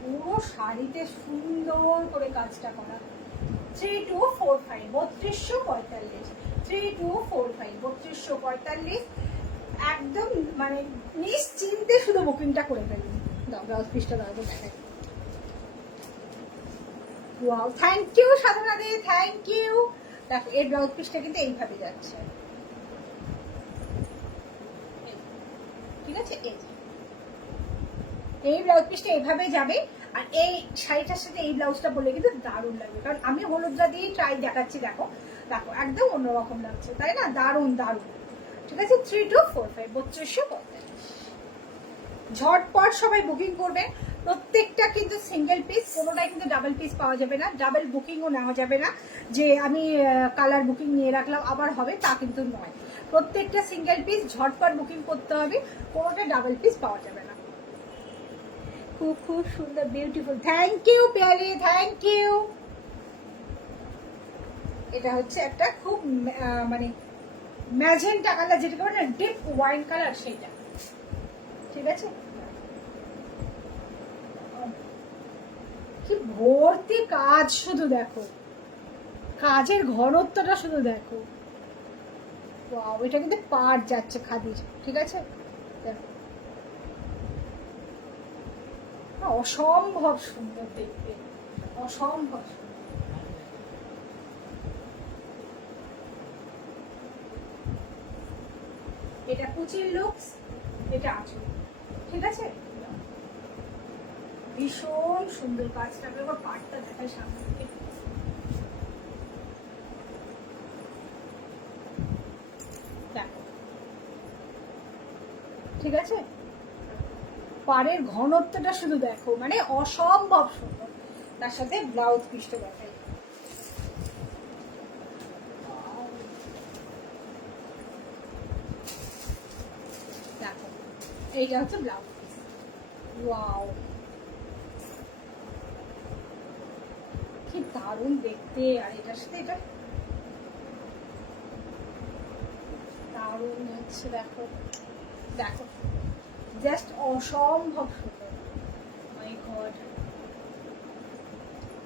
পুরো শাড়িতে সুন্দর করে কাজটা করা। 3245, 3245, 3245, 3245, একদম মানে নিশ্চিন্তে শুধু বুকিংটা করে ফেলুন। দাও ব্লাউজ পিসটা দাও দেখাই। Wow, thank you Sadhana di, thank you. দেখো এই ব্লাউজ পিসটা কিন্তু এইভাবে যাচ্ছে, ঠিক আছে। এই ব্লাউজ পিসটা এইভাবে যাবে। আর এই শাড়িটার সাথে এই ব্লাউজটা পরলে কিন্তু দারুণ লাগবে, কারণ আমি হলুদটা দিয়ে ট্রাই দেখাচ্ছি। দেখো দেখো একদম অন্যরকম লাগছে, তাই না? দারুণ দারুণ, ঠিক আছে। 3245, 3245। ঝটপট সবাই বুকিং করবে, প্রত্যেকটা কিন্তু সিঙ্গেল পিস, কোনোটাই কিন্তু ডাবল পিস পাওয়া যাবে না, ডাবল বুকিংও নেওয়া যাবে না যে আমি কালার বুকিং নিয়ে রাখলাম আবার হবে, তা কিন্তু নয়। প্রত্যেকটা সিঙ্গেল পিস ঝটপট বুকিং করতে হবে, কোনোটা ডাবল পিস পাওয়া যাবে না। খুব খুব সুন্দর, বিউটিফুল। থ্যাংক ইউ পেয়ারি, থ্যাংক ইউ। এটা হচ্ছে একটা খুব মানে ম্যাজেন্টা কালার, যেটাকে বলে না ডিপ ওয়াইন কালার, সেইটা। ঠিক আছে, কি ভর্তি কাজ, শুধু দেখো কাজের ঘনত্বটা শুধু দেখো। ওয়াও, এটা কিন্তু পার যাচ্ছে খাদির। ঠিক আছে, দেখো অসম্ভব সুন্দর দেখতে, অসম্ভব সুন্দর। এটা কুচির লুকস, এটা আঁচল। ঠিক আছে, ভীষণ সুন্দর কাজটা। আমি আবার পাটটা দেখাই সামনে থেকে। দেখো, ঠিক আছে, পাড়ের ঘনত্বটা শুধু দেখো, মানে অসম্ভব সুন্দর। তার সাথে ব্লাউজ পিসটা দেখাই। দেখো, এইটা হচ্ছে ব্লাউজ পিস। ওয়াও, কি দারুণ দেখতে। আর এটার সাথে এটা দারুণ হচ্ছে। দেখো দেখো, জাস্ট অসম্ভব সুন্দর। মাই গড,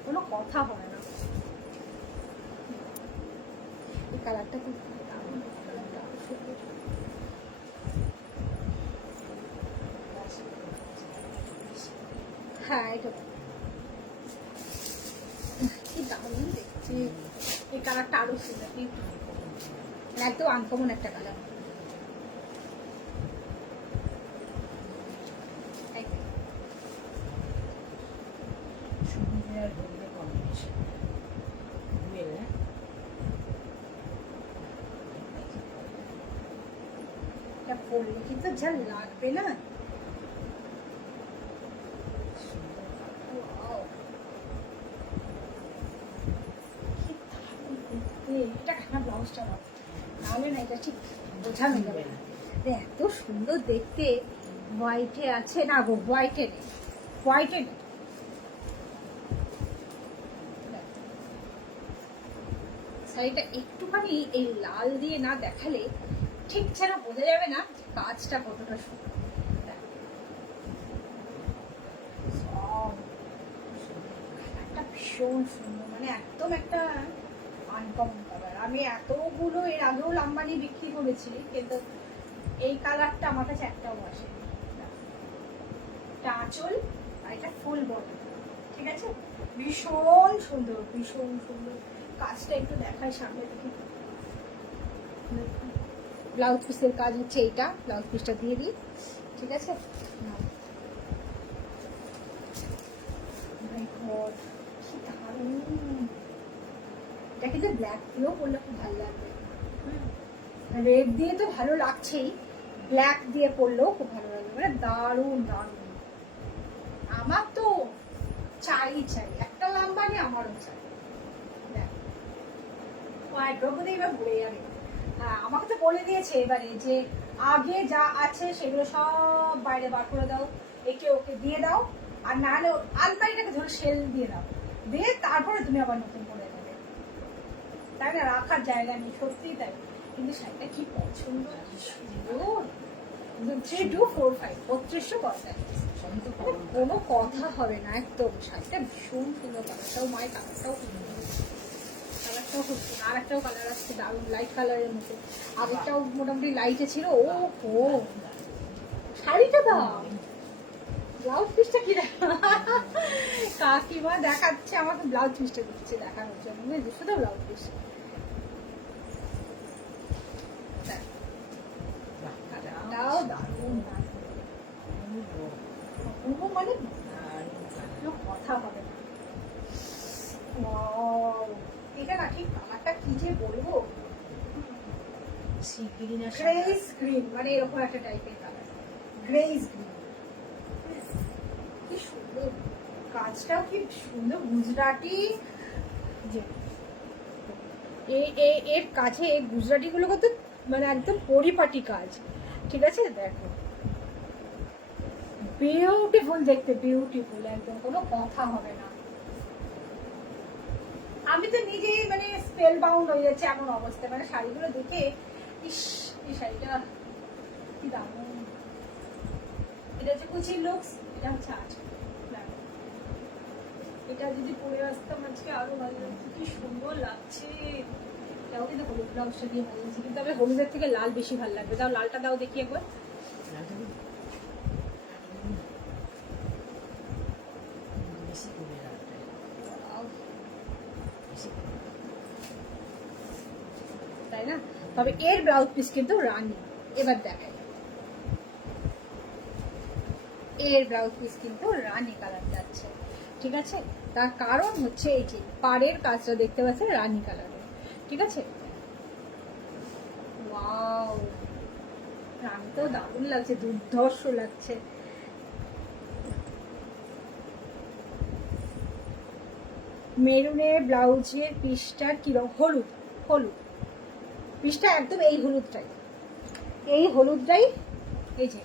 কোনো কথা হয় না। এই কালারটা খুব দারুণ, কালারটা সুন্দর। হ্যাঁ, এটা কি দারুণ দেখতে। এই কালারটা আরো সুন্দর, একদম আনকমন একটা কালার। পরলে কিন্তু যা লাগবে না। এটা খানা ব্লাউজটা না, নাহলে না এটা ঠিক বোঝানো যাবে না। এত সুন্দর দেখতে। হোয়াইটে আছে না গো, হোয়াইটে নেই, হোয়াইটে নেই। শাড়িটা একটুখানি এই লাল দিয়ে না দেখালে ঠিক যেন বোঝা যাবে না কাজটা কতটা সুন্দর। একটা ভীষণ সুন্দর, মানে একদম একটা আনকমন কালার। আমি এতগুলো এর আগেও লাম্বানি বিক্রি করেছি, কিন্তু এই কালারটা আমার কাছে একটাও আসে। এটা আঁচল আর এটা ফুল বডি। ঠিক আছে, ভীষণ সুন্দর, ভীষণ সুন্দর। কাজটা একটু দেখাই সামনে থেকে। ব্লাউজ পিসের কাজ হচ্ছে এইটা, ব্লাউজ পিসটা দিয়ে দিই। ঠিক আছে, এটা কিন্তু ব্ল্যাক দিয়েও পরলে খুব ভালো লাগবে। রেড দিয়ে তো ভালো লাগছেই, ব্ল্যাক দিয়ে পরলেও খুব ভালো লাগবে, মানে দারুণ দারুণ। আমার তো চাই একটা লাম্বানি, আমারও চাই। দ্রৌপদী এবার ঘুরে যাবে। আমাকে তো বলে দিয়েছে এবারে যে আগে যা আছে সেগুলো সব বাইরে বার করে দাও, একে ওকে দিয়ে দাও, আর না হলে আলমারিটাকে ধরে সেল দিয়ে দাও, দিয়ে তারপরে তুমি আবার নতুন করে দেবে। তাই না, রাখার জায়গা নেই, সত্যিই তাই। কিন্তু শাড়িটা কি পছন্দ, সুন্দর। 3245 3250, কোনো কথা হবে না একদম। শাড়িটা ভীষণ সুন্দর, কালারটাও মায়ের কালারটাও কালারটাও খুব সুন্দর। আর একটাও কালার আসছে দারুণ, লাইট কালারের মতো। আগেরটাও মোটামুটি লাইটে ছিল। ও হো, শাড়িটা দাও, ব্লাউজ পিসটা কি কাকিমা দেখাচ্ছে আমাকে, ব্লাউজ পিসটা দিচ্ছে দেখানোর জন্য, বুঝলি, শুধু ব্লাউজ পিস। দারুণ মানে কথা হবে না। এটা না ঠিক কালারটা কি যে বলবো, গ্রেস গ্রিন, মানে এরকম একটা টাইপের কালার, গ্রেস গ্রিন। কি সুন্দর কাজটাও কি সুন্দর গুজরাটি, যে এর কাছে গুজরাটি গুলো কত মানে একদম পরিপাটি কাজ, ঠিক আছে। দেখো বিউটিফুল দেখতে, বিউটিফুল একদম, কোনো কথা হবে না। আমি তো নিজেই মানে স্পেল বাউন্ড হয়ে যাচ্ছে এমন অবস্থা, মানে শাড়িগুলো দেখে, ইস এই শাড়িটা কি দারুণ। এটা হচ্ছে কুচির লুকস, এটা হচ্ছে আঁচল। এটা যদি পরে আসতাম আজকে আরো ভালো লাগতো, কি সুন্দর লাগছে। এটাও কিন্তু হলুদ ব্লাউজটা দিয়ে ভালো লাগছে, কিন্তু আমি হলুদের থেকে লাল বেশি ভালো লাগবে। দাও লালটা দাও দেখি একবার। তাই না? তবে এর ব্লাউজ পিস কিন্তু রানী। এবার দেখাই, এর ব্লাউজ পিস কিন্তু রানী কালার যাচ্ছে, ঠিক আছে। তার কারণ হচ্ছে এই যে পাড়ের কাজটা দেখতে পাচ্ছেন রানী কালারের, ঠিক আছে। ওয়াও, রানী তো দারুণ লাগছে, দুর্ধর্ষ লাগছে। মেরুনের ব্লাউজের পিসটা কিরকম, হলুদ হলুদ পিসটা একদম এই হলুদটাই, এই হলুদটাই, এই যে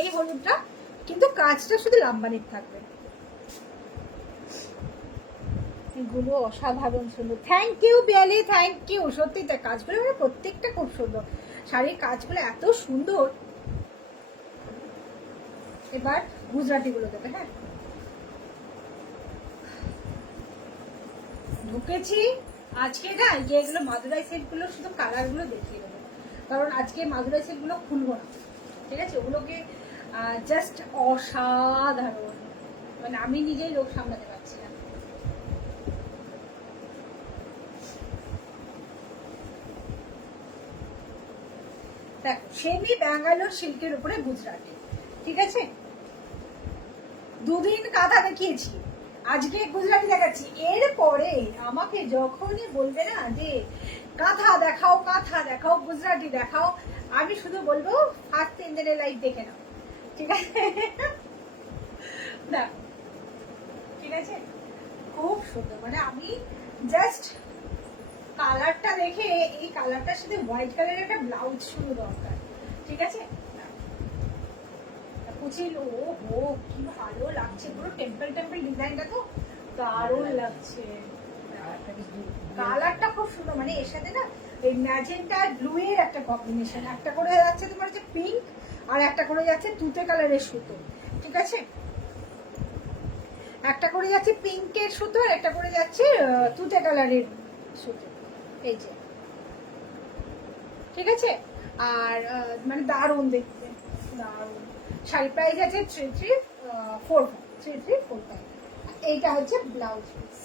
এই হলুদটা, কিন্তু কাজটা শুধু লাম্বানির থাকবে। এগুলো অসাধারণ সুন্দর। থ্যাংক ইউ বিয়ালি, থ্যাংক ইউ। সত্যি তো কাজগুলো মানে প্রত্যেকটা খুব সুন্দর, শাড়ির কাজগুলো এত সুন্দর। এবার গুজরাটি গুলো দেবে। হ্যাঁ, ঢুকেছি আজকে না, যেগুলো মাদুরাই সেট গুলো শুধু কালার গুলো দেখিয়ে দেবো, কারণ আজকে মাদুরাই সেট গুলো খুলবো না, ঠিক আছে। ওগুলোকে জাস্ট অসাধারণ, মানে আমি নিজেই লোক সামলাতে পারছি না। দেখো সেমি ব্যাঙ্গালোর সিল্কের উপরে গুজরাটি, ঠিক আছে। দুদিন কাঁথা দেখিয়েছি, আজকে গুজরাটি দেখাচ্ছি। এরপরে আমাকে যখনই বলবে না যে কাঁথা দেখাও, কাঁথা দেখাও, গুজরাটি দেখাও, আমি শুধু বলবো ফার্স্ট 3 দিনের লাইভ দেখে নাও, ঠিক আছে। দেখো, ঠিক আছে, খুব সুন্দর। মানে আমি জাস্ট কালারটা দেখে, এই কালারটার সাথে হোয়াইট কালারের একটা ব্লাউজ শুরু দরকার, ঠিক আছে। কুচিল, ও হো কি ভালো লাগছে, পুরো টেম্পল টেম্পল ডিজাইনটা তো দারুণ লাগছে। কালারটা খুব সুন্দর, মানে এর সাথে না এই ম্যাজেন্টা আর ব্লু এর একটা কম্বিনেশন, একটা করে যাচ্ছে তোমার হচ্ছে পিঙ্ক, আর একটা করে যাচ্ছে তুতে কালারের সুতো, ঠিক আছে। একটা করে যাচ্ছে পিঙ্কের সুতো, আর একটা করে যাচ্ছে তুতে কালারের সুতো, এই যে, ঠিক আছে। আর মানে দারুণ দেখতে, দারুণ। শাড়ি প্রাইস আছে 3345। এইটা হচ্ছে ব্লাউজ পিস,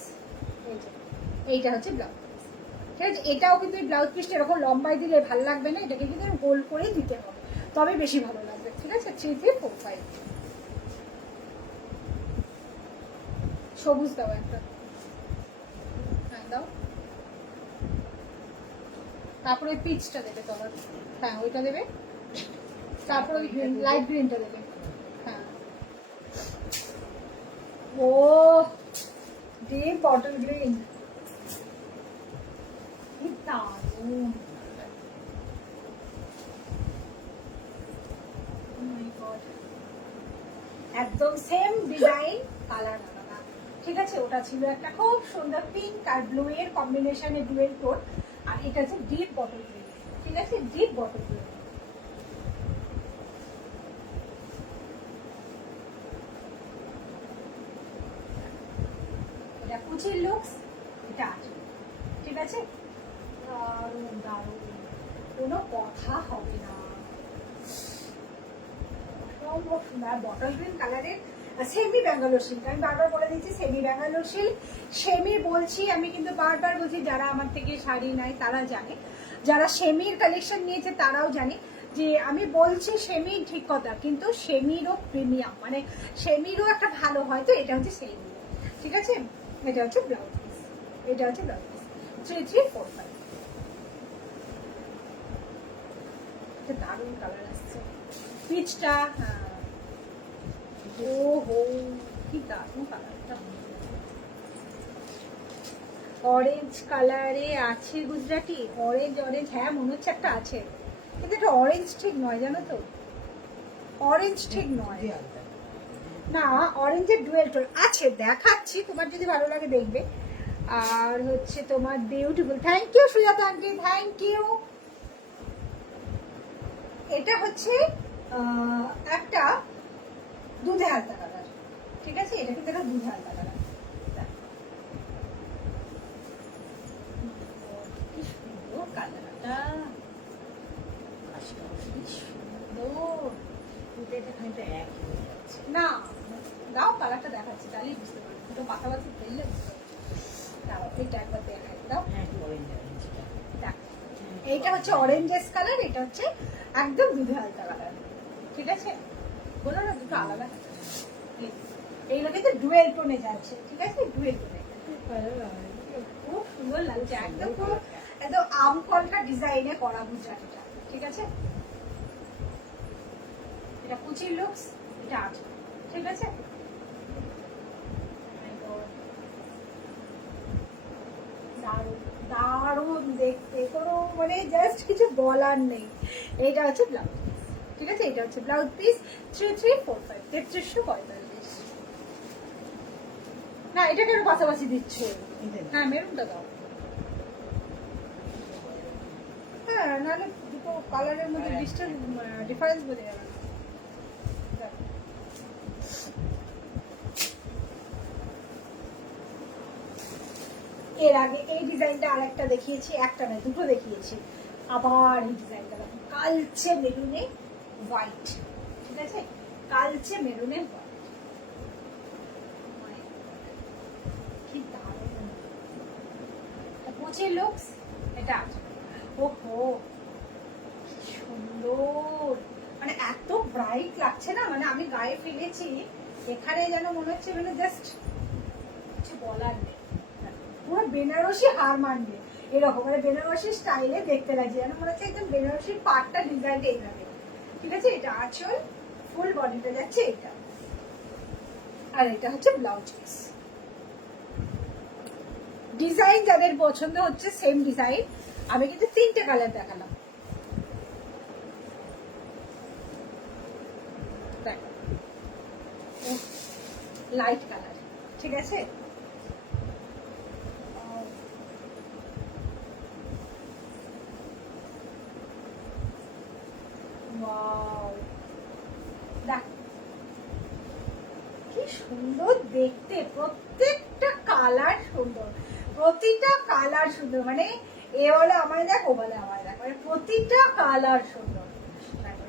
এই যে এইটা হচ্ছে ব্লাউজ পিস, ঠিক আছে। এটাও কিন্তু এই ব্লাউজ পিসটা এরকম লম্বাই দিলে ভালো লাগবে না, এটাকে কিন্তু গোল করেই দিতে হবে, তবে বেশি ভালো লাগবে, ঠিক আছে। 3345। সবুজ দাও একটা, হ্যাঁ দাও। তারপরে পিচটা দেবে তোমার, হ্যাঁ ওইটা দেবে। তারপরে ওই লাইট গ্রিনটা দেবে, হ্যাঁ। ও ডিপ বটল গ্রিন, কি দারুণ। একদম সেম ডিজাইন, কালার আলাদা, ঠিক আছে। ওটা ছিল একটা খুব সুন্দর পিঙ্ক আর ব্লু এর কম্বিনেশনে, ডুয়েল টোন। আর এটা হচ্ছে ডিপ বটল গ্রিন, ঠিক আছে, ডিপ বটল গ্রিন। এটা কুচির লুকস, এটা আছে, ঠিক আছে। দারুণ দারুণ, কোনো কথা হবে না, অসম্ভব সুন্দর। বটল গ্রিন কালারের সেমি ব্যাঙ্গালোর সিল্ক, আমি বারবার বলে দিচ্ছি সেমি ব্যাঙ্গালোর সিল্ক। সেমি বলছি আমি, কিন্তু বারবার বলছি, যারা আমার থেকে শাড়ি নেয় তারা জানে, যারা সেমির কালেকশন নিয়েছে তারাও জানে যে আমি বলছি সেমি, ঠিক কথা, কিন্তু সেমিরও প্রিমিয়াম, মানে সেমিরও একটা ভালো হয়। তো এটা হচ্ছে সেমি, ঠিক আছে। এটা হচ্ছে ব্লাউজ পিস, এটা হচ্ছে ব্লাউজ পিস 3345। দারুণ কালার আসছে পিচটা, হ্যাঁ ও হো, কি দারুণ কালারটা। অরেঞ্জ কালারে আছে গুজরাটি, অরেঞ্জ অরেঞ্জ, হ্যাঁ মনে হচ্ছে একটা আছে, কিন্তু এটা অরেঞ্জ ঠিক নয় জানো তো, অরেঞ্জ ঠিক নয়। না, অরেঞ্জের ডুয়েল টোন আছে, দেখাচ্ছি, তোমার যদি ভালো লাগে দেখবে। আর হচ্ছে তোমার beautiful, thank you Sujata aunty, thank you. এটা হচ্ছে একটা দুধে হালকা কালার, ঠিক আছে, এটা কিন্তু একটা দুধে হালকা কালার। কি সুন্দর কালারটা, কি সুন্দর। এটা খানিকটা একই হয়ে যাচ্ছে। না দাও, কালারটা দেখাচ্ছি, তাহলেই বুঝতে পারবে, দুটো পাতাবাতি ফেললে বুঝতে পারবে। দাও এটা একবার দেখাই দাও। হ্যাঁ, একটু orange orange টা। দেখ, এইটা হচ্ছে অরেঞ্জেস কালার, এটা হচ্ছে একদম দুধে হালকা কালার, ঠিক আছে, বলো না দুটো আলাদা কালার। এইগুলো কিন্তু ডুয়েল টোনে যাচ্ছে, ঠিক আছে, ডুয়েল টোনে খুব সুন্দর লাগছে, একদম পুরো একদম আম কলকা ডিজাইনে করা গুজরাটিটা, ঠিক আছে। এটা কুচির লুকস, এটা আছে, ঠিক আছে। দারুণ দারুণ দেখতে, কোনো মানে জাস্ট কিছু বলার নেই। এইটা হচ্ছে ব্লাউজ পিস, ঠিক আছে, এটা হচ্ছে ব্লাউজ পিস 3345, 3345। না এটা কেন পাশাপাশি দিচ্ছ? হ্যাঁ মেরুনটা দাও। হ্যাঁ নাহলে দুটো কালারের মধ্যে ডিফারেন্স বোঝা যাবে না। এর আগে এই ডিজাইনটা আরেকটা দেখিয়েছি, একটা না দুটো দেখিয়েছি, আবার এই ডিজাইনটা দেখো, কালচে মেরুনে হোয়াইট, ঠিক আছে, কালচে মেরুনে হোয়াইট, কি দারুণ। কুচির লুকস এটা আছে, ওহো কি সুন্দর, মানে এত ব্রাইট লাগছে না, মানে আমি গায়ে ফেলেছি এখানে যেন মনে হচ্ছে মানে জাস্ট কিছু বলার নেই, পুরো বেনারসি হার মানবে এরকম, মানে বেনারসি স্টাইলে দেখতে লাগছে, যেন মনে হচ্ছে একদম বেনারসির পাটটা ডিজাইনটা এইভাবে, ঠিক আছে। এটা আঁচল, ফুল বডিটা যাচ্ছে এটা, আর এটা হচ্ছে ব্লাউজ পিস। ডিজাইন যাদের পছন্দ হচ্ছে সেম ডিজাইন, আমি কিন্তু তিনটে কালার দেখালাম, লাইট কালার, ঠিক আছে। দেখ কি সুন্দর দেখতে, প্রত্যেকটা কালার সুন্দর, প্রতিটা কালার সুন্দর, মানে এ বলে আমায় দেখ, ও বলে আমায় দেখ, মানে প্রতিটা কালার সুন্দর।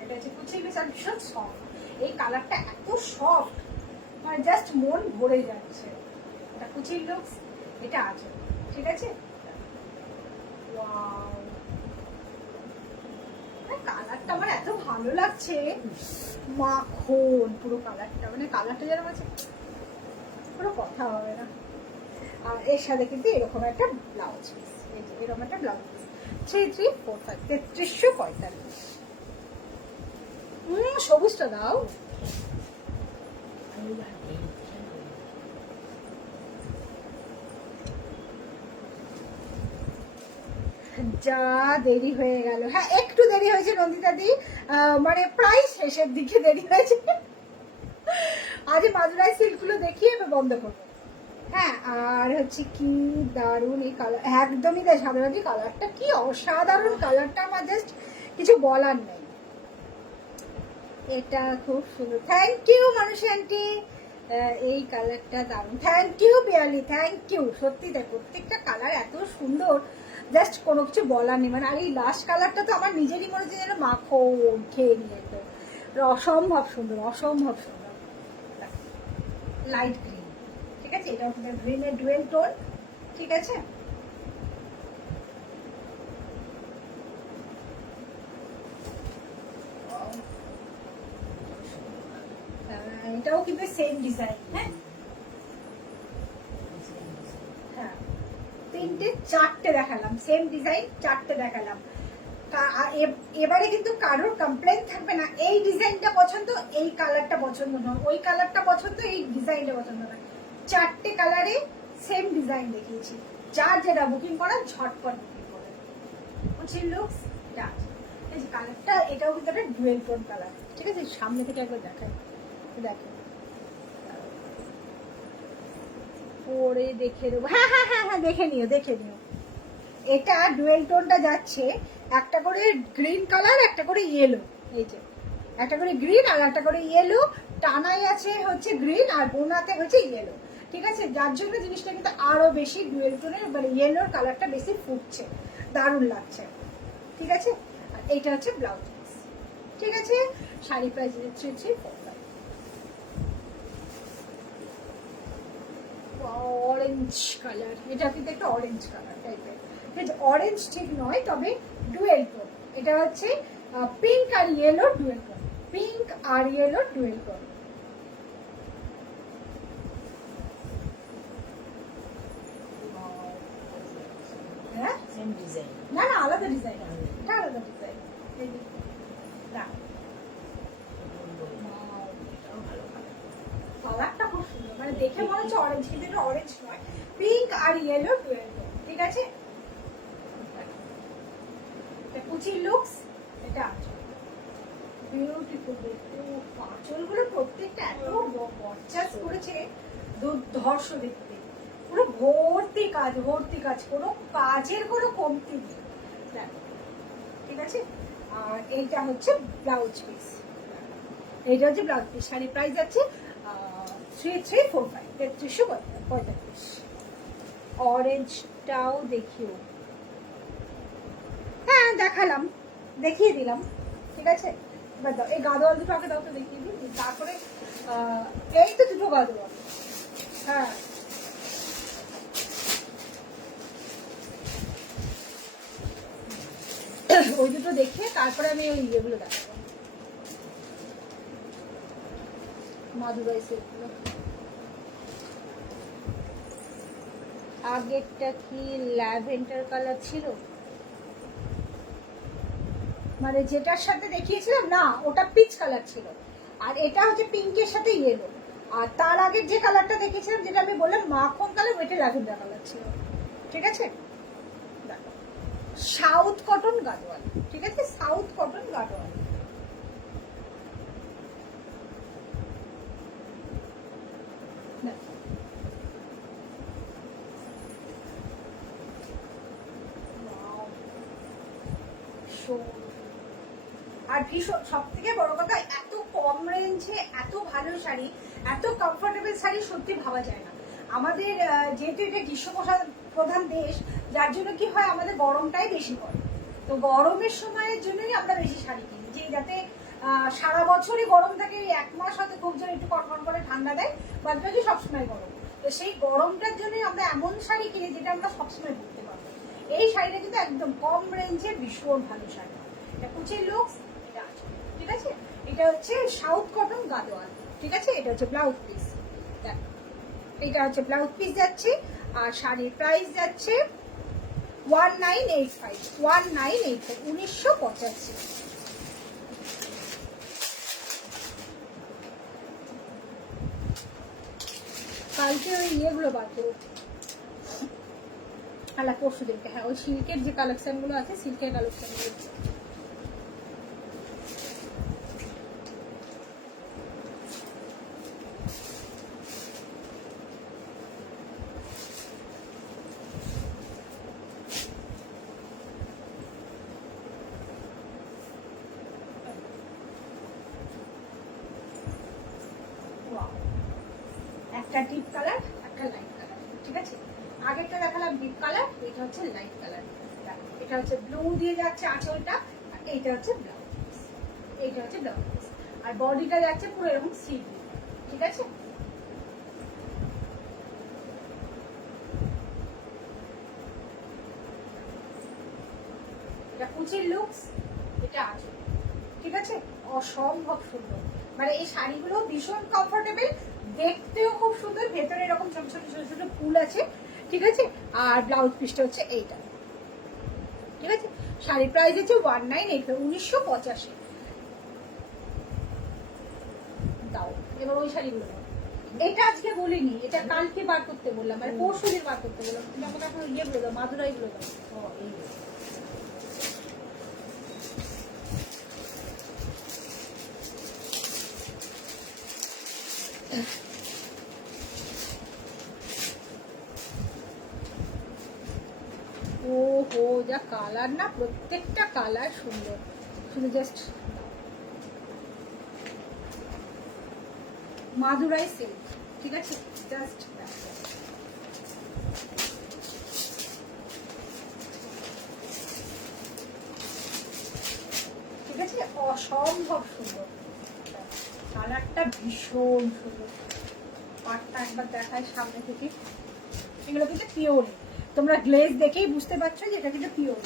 এটা হচ্ছে কুচির পিস, ভীষণ সফট, এই কালারটা এত সফট, মানে জাস্ট মন ভরে যাচ্ছে। এটা কুচির লুকস, এটা আছে, ঠিক আছে। ওয়াও, কালারটা আমার এত ভালো লাগছে, মাখন পুরো কালারটা, মানে কালারটা যেন আছে, কোনো কথা হবে না। আর এর সাথে কিন্তু এরকম একটা ব্লাউজ পিস, এরকম একটা ব্লাউজ পিস 3345, 3345। সবুজটা দাও, যা দেরি হয়ে গেল, হ্যাঁ একটু দেরি হয়েছে নন্দিতা দি, মানে প্রায় শেষের দিকে দেরি হয়েছে। আজ মাদুরাই সিল্কগুলো দেখিয়ে আমি বন্ধ করবো। হ্যাঁ আর হচ্ছে কি দারুণ এই কালার, একদমই তাই, সাধারণত কালারটা কি অসাধারণ, কালারটা আমার জাস্ট কিছু বলার নেই, এটা খুব সুন্দর। থ্যাংক ইউ মানুষ আন্টি, এই কালারটা দারুণ, থ্যাংক ইউ বিয়ালি, থ্যাংক ইউ। সত্যি তাই, প্রত্যেকটা কালার এত সুন্দর, জাস্ট কোনো কিছু বলার নেই, মানে আর এই লাস্ট কালারটা তো আমার নিজেরই মনে হচ্ছে যেন মাখন খেয়ে নিয়ে যেত, অসম্ভব সুন্দর, অসম্ভব সুন্দর। লাইট গ্রিন, ঠিক আছে, এটা হচ্ছে গ্রিনের ডুয়েল টোন, ঠিক আছে। এটাও কিন্তু সেম ডিজাইন, হ্যাঁ হ্যাঁ, তিনটে চারটে দেখালাম, সেম ডিজাইন চারটে দেখালাম, এবারে কিন্তু কারোর কমপ্লেন থাকবে না এই ডিজাইনটা পছন্দ, এই কালারটা পছন্দ নয়, ওই কালারটা পছন্দ, এই ডিজাইনটা পছন্দ নয়। 4টে কালারে সেম ডিজাইন দেখিয়েছি, যার যেটা বুকিং করার ঝটপট বুকিং করে। হচ্ছে লুকস এই যে কালারটা, এটাও কিন্তু একটা ডুয়েল টোন কালার, ঠিক আছে? সামনে থেকে একবার দেখাই, দেখো পরে দেখে দেবো। হ্যাঁ হ্যাঁ হ্যাঁ হ্যাঁ, দেখে নিও দেখে নিও। এটা ডুয়েল টোনটা যাচ্ছে, একটা করে গ্রিন কালার, একটা করে ইয়েলো, এই যে একটা করে গ্রিন আর একটা করে ইয়েলো, টানাই আছে হচ্ছে গ্রিন আর বোনাতে হচ্ছে ইয়েলো, ঠিক আছে? যার জন্য জিনিসটা কিন্তু আরো বেশি ডুয়েল টোনের মানে ইয়েলোর কালারটা বেশি ফুটছে, দারুণ লাগছে, ঠিক আছে? আর এইটা হচ্ছে ব্লাউজ পিস, ঠিক আছে? শাড়ি প্রাইস 3345। অরেঞ্জ কালার, এটা কিন্তু একটা অরেঞ্জ কালার টাইপের, অরেঞ্জ ঠিক নয় তবে ডুয়েল টোন। এটা হচ্ছে পিঙ্ক আর ইয়েলো ডুয়েল টোন, পিঙ্ক আর ইয়েলো ডুয়েল টোন। হ্যাঁ সেম ডিজাইন, না না, আলাদা ডিজাইন, এটা আলাদা ডিজাইন। কালারটা খুব সুন্দর, মানে দেখে মনে হচ্ছে অরেঞ্জ, কিন্তু এটা অরেঞ্জ নয়, পিঙ্ক আর ইয়েলো ডুয়েল টোন, ঠিক আছে? এটা কুচি লুকস, এটা আঁচল, বিউটিফুল দেখতে। আঁচলগুলো প্রত্যেকটা এত গর্জাস করেছে, দুর্ধর্ষ দেখতে, পুরো ভর্তি কাজ, ভর্তি কাজ, কোনো কাজের কোনো কমতি নেই, ঠিক আছে? আর এইটা হচ্ছে ব্লাউজ পিস, এইটা হচ্ছে ব্লাউজ পিস। শাড়ি প্রাইস আছে 3345, 3345। অরেঞ্জটাও দেখিও, হ্যাঁ দেখালাম, দেখিয়ে দিলাম, ঠিক আছে? এবার দাও এই গাদোয়াল দুটো আগে দাও তো, দেখিয়ে দিই, তারপরে এই তো দুটো গাদোয়াল, হ্যাঁ ওই দুটো দেখে তারপরে আমি ওই ইয়েগুলো দেখাবো, মাদুরাই সেটগুলো। আগেরটা কি ল্যাভেন্ডার কালার ছিল, মানে যেটার সাথে দেখিয়েছিলাম না ওটা পিচ কালার ছিল, আর এটা হচ্ছে পিঙ্কের সাথে ইয়েলো। আর তার আগের যে কালারটা দেখিয়েছিলাম, যেটা আমি বললাম মাখন কালার, ওইটা ল্যাভেন্ডার কালার ছিল, ঠিক আছে? সাউথ কটন গাদোয়াল, ঠিক আছে? South cotton Gadwal. আর ভীষণ, সব থেকে বড় কথা, এত কম রেঞ্জে এত ভালো শাড়ি, এত কমফোর্টেবল শাড়ি সত্যি ভাবা যায় না। আমাদের যেহেতু এটা গ্রীষ্ম প্রধান দেশ, যার জন্য কি হয় আমাদের গরমটাই বেশি পড়ে, তো গরমের সময়ের জন্যই আমরা বেশি শাড়ি কিনি, যে যাতে সারা বছরই গরম থাকে, এক মাস হয়তো খুব জোরে একটু কটকট করে ঠান্ডা দেয়, বাদ বাকি সবসময় গরম। তো সেই গরমটার জন্যই আমরা এমন শাড়ি কিনি যেটা আমরা সবসময় পরতে পারবো। এই শাড়িটা কিন্তু একদম কম রেঞ্জে ভীষণ ভালো শাড়ি, এটা কুচির লুকস, এটা আছে, ঠিক আছে? এটা হচ্ছে সাউথ কটন গাদোয়াল, ঠিক আছে? এটা হচ্ছে ব্লাউজ পিস, এটা হচ্ছে ব্লাউজ পিস যাচ্ছে, আর শাড়ির প্রাইস যাচ্ছে 1985, 1985। কালকে ওই ইয়েগুলো বার করো, আলা পরশু দিনকে, হ্যাঁ ওই সিল্কের যে কালেকশন গুলো আছে, সিল্কের কালেকশন গুলো। একটা ডিপ কালার, একটা লাইট কালার, ঠিক আছে? আগেরটা দেখালাম ডিপ কালার, এটা হচ্ছে লাইট কালার, এটা হচ্ছে ব্লু দিয়ে যাচ্ছে আঁচলটা, আর এইটা হচ্ছে ব্লাউজ পিস, এইটা হচ্ছে ব্লাউজ পিস, আর বডিটা যাচ্ছে পুরো এরকম সি, ঠিক আছে? এটা কুচির লুকস, এটা আঁচল, ঠিক আছে? অসম্ভব সুন্দর, মানে এই শাড়িগুলো ভীষণ কমফোর্টেবল, দেখতেও খুব সুন্দর, ভেতরে এরকম ছোট ছোট ছোট ছোট ফুল আছে, ঠিক আছে? আর ব্লাউজ পিসটা হচ্ছে এইটা, ঠিক আছে? শাড়ি প্রাইস হচ্ছে 1985, 1985। দাও এবার ওই শাড়িগুলো দাও। এটা আজকে বলিনি, এটা কালকে বার করতে বললাম, মানে পরশু দিন বার করতে বললাম। তুমি আমাকে এখন ইয়েগুলো দাও, মাদুরাইগুলো দাও। এই ও হো, যা কালার না, প্রত্যেকটা কালার সুন্দর। শুধু জাস্ট মাদুরাই সিল্ক, ঠিক আছে? জাস্ট ঠিক আছে, অসম্ভব সুন্দর। কালারটা ভীষণ সুন্দর। পাটটা একবার দেখায় সামনে থেকে। এগুলো কিন্তু পিওর, তোমরা গ্লেজ দেখেই বুঝতে পারছো যে এটা কিন্তু পিওর।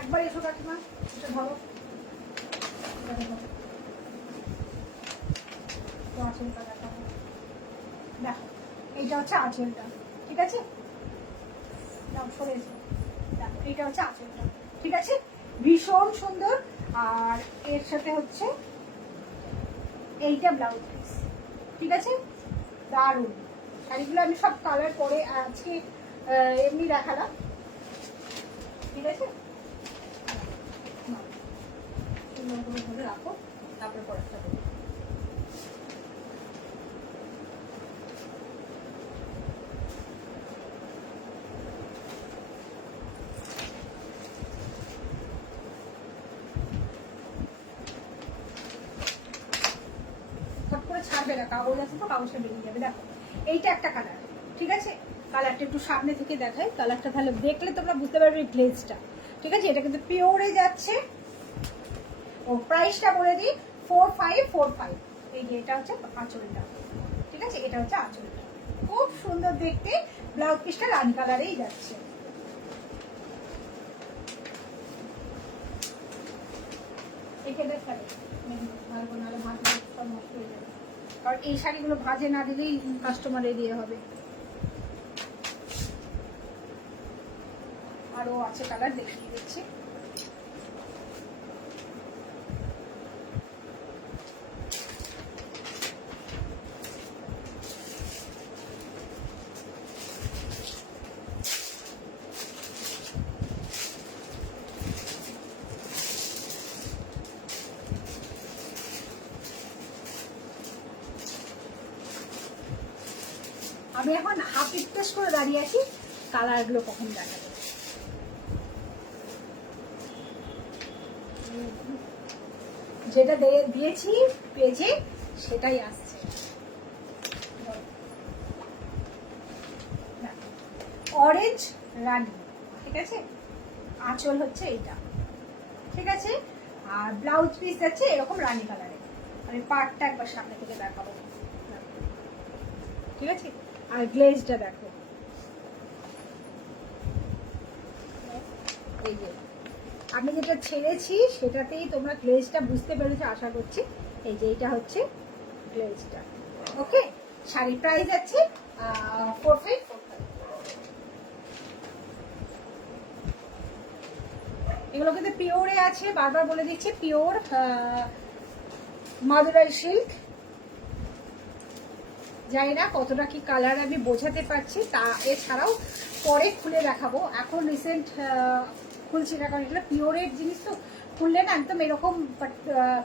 একবার এসো কাকিমা, এটা ধরো। আঁচলটা দেখাবো, দেখো এইটা হচ্ছে আঁচলটা, ঠিক আছে? সরে এসো, দেখো এইটা হচ্ছে আঁচলটা, ঠিক আছে? ভীষণ সুন্দর। আর এর সাথে হচ্ছে এইটা ব্লাউজ পিস, ঠিক আছে? দারুণ শাড়িগুলো। আমি সব কালার করে আজকে এমনি দেখালাম, ঠিক আছে? সুন্দর করে ধরে রাখো, তারপরে পরেরটা দেবো। ছাড়বে না, কাগজ আছে তো, কাগজটা বেরিয়ে যাবে। দেখো এইটা একটা কালার, ঠিক আছে? কালারটা একটু সামনে থেকে দেখাই, কালারটা তাহলে দেখলে তোমরা বুঝতে পারবে গ্লেজটা, ঠিক আছে? এটা কিন্তু পিওরে যাচ্ছে। ও প্রাইসটা বলে দিই, 4545। এই যে এটা হচ্ছে আঁচলটা, ঠিক আছে? এটা হচ্ছে আঁচলটা, খুব সুন্দর দেখতে। ব্লাউজ পিসটা রানি কালারেই যাচ্ছে। এখানে ভালো নাহলে ভাজলে সব নষ্ট হয়ে যাবে। আর এই শাড়িগুলো ভাজে না দিলেই কাস্টমারের দিয়ে হবে। আরো আছে কালার, দেখিয়ে দিচ্ছি। আমি এখন হাফ স্পেস করে দাঁড়িয়ে আছি, কালারগুলো কখন দেখা যাবে। যেটা দিয়েছি পেজে সেটাই আসছে। অরেঞ্জ রানি, ঠিক আছে? আঁচল হচ্ছে এইটা, ঠিক আছে? আর ব্লাউজ পিস যাচ্ছে এরকম রানি কালারে। আমি পার্টটা একবার সামনে থেকে দেখাবো, ঠিক আছে? আর গ্লেজটা দেখো, এই যে আমি যেটা ছেড়েছি সেটাতেই তোমরা গ্লেজটা বুঝতে পেরেছো আশা করছি। এই যে এটা হচ্ছে গ্লেজটা, ওকে? শাড়ি প্রাইস আছে 4545। এগুলো কিন্তু পিওরে আছে, বারবার বলে দিচ্ছি, পিওর মাদুরাই সিল্ক। জানি না কতটা কি কালার আমি বোঝাতে পারছি, তা এছাড়াও পরে খুলে দেখাবো। এখন রিসেন্ট খুলছি না, কারণ এগুলো পিওরের জিনিস তো, খুললে না একদম এরকম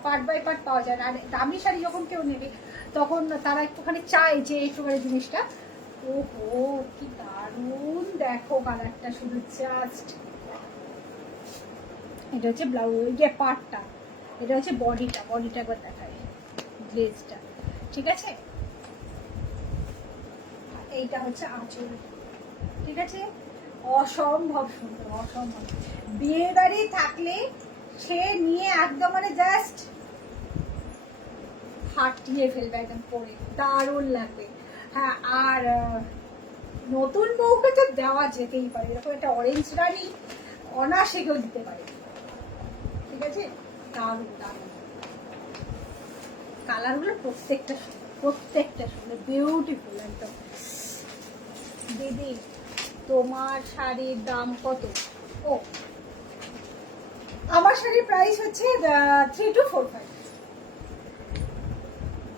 পার্ট বাই পার্ট পাওয়া যায় না। আর দামি শাড়ি যখন কেউ নেবে তখন তারা একটুখানি চায় যে একটুখানি জিনিসটা। ওহো কি দারুণ, দেখো কালারটা, শুধু জাস্ট। এটা হচ্ছে ব্লাউজ, যে পার্টটা, এটা হচ্ছে বডিটা। বডিটা একবার দেখায়, গ্লেজটা, ঠিক আছে? এইটা হচ্ছে আঁচল, ঠিক আছে? অসম্ভব সুন্দর, অসম্ভব। বিয়ে বাড়ি থাকলে সে নিয়ে একদম মানে জাস্ট ফাটিয়ে ফেলবে একদম পরে, দারুণ লাগবে। হ্যাঁ, আর নতুন বউকে তো দেওয়া যেতেই পারে, এরকম একটা অরেঞ্জ রানি অনায়াসে কেউ দিতে পারে, ঠিক আছে? দারুণ দারুণ কালারগুলো, প্রত্যেকটা প্রত্যেকটা সুন্দর, বিউটিফুল একদম। দিদি তোমার শাড়ির দাম কত? ও আমার শাড়ির প্রাইস হচ্ছে 3 to 4 5।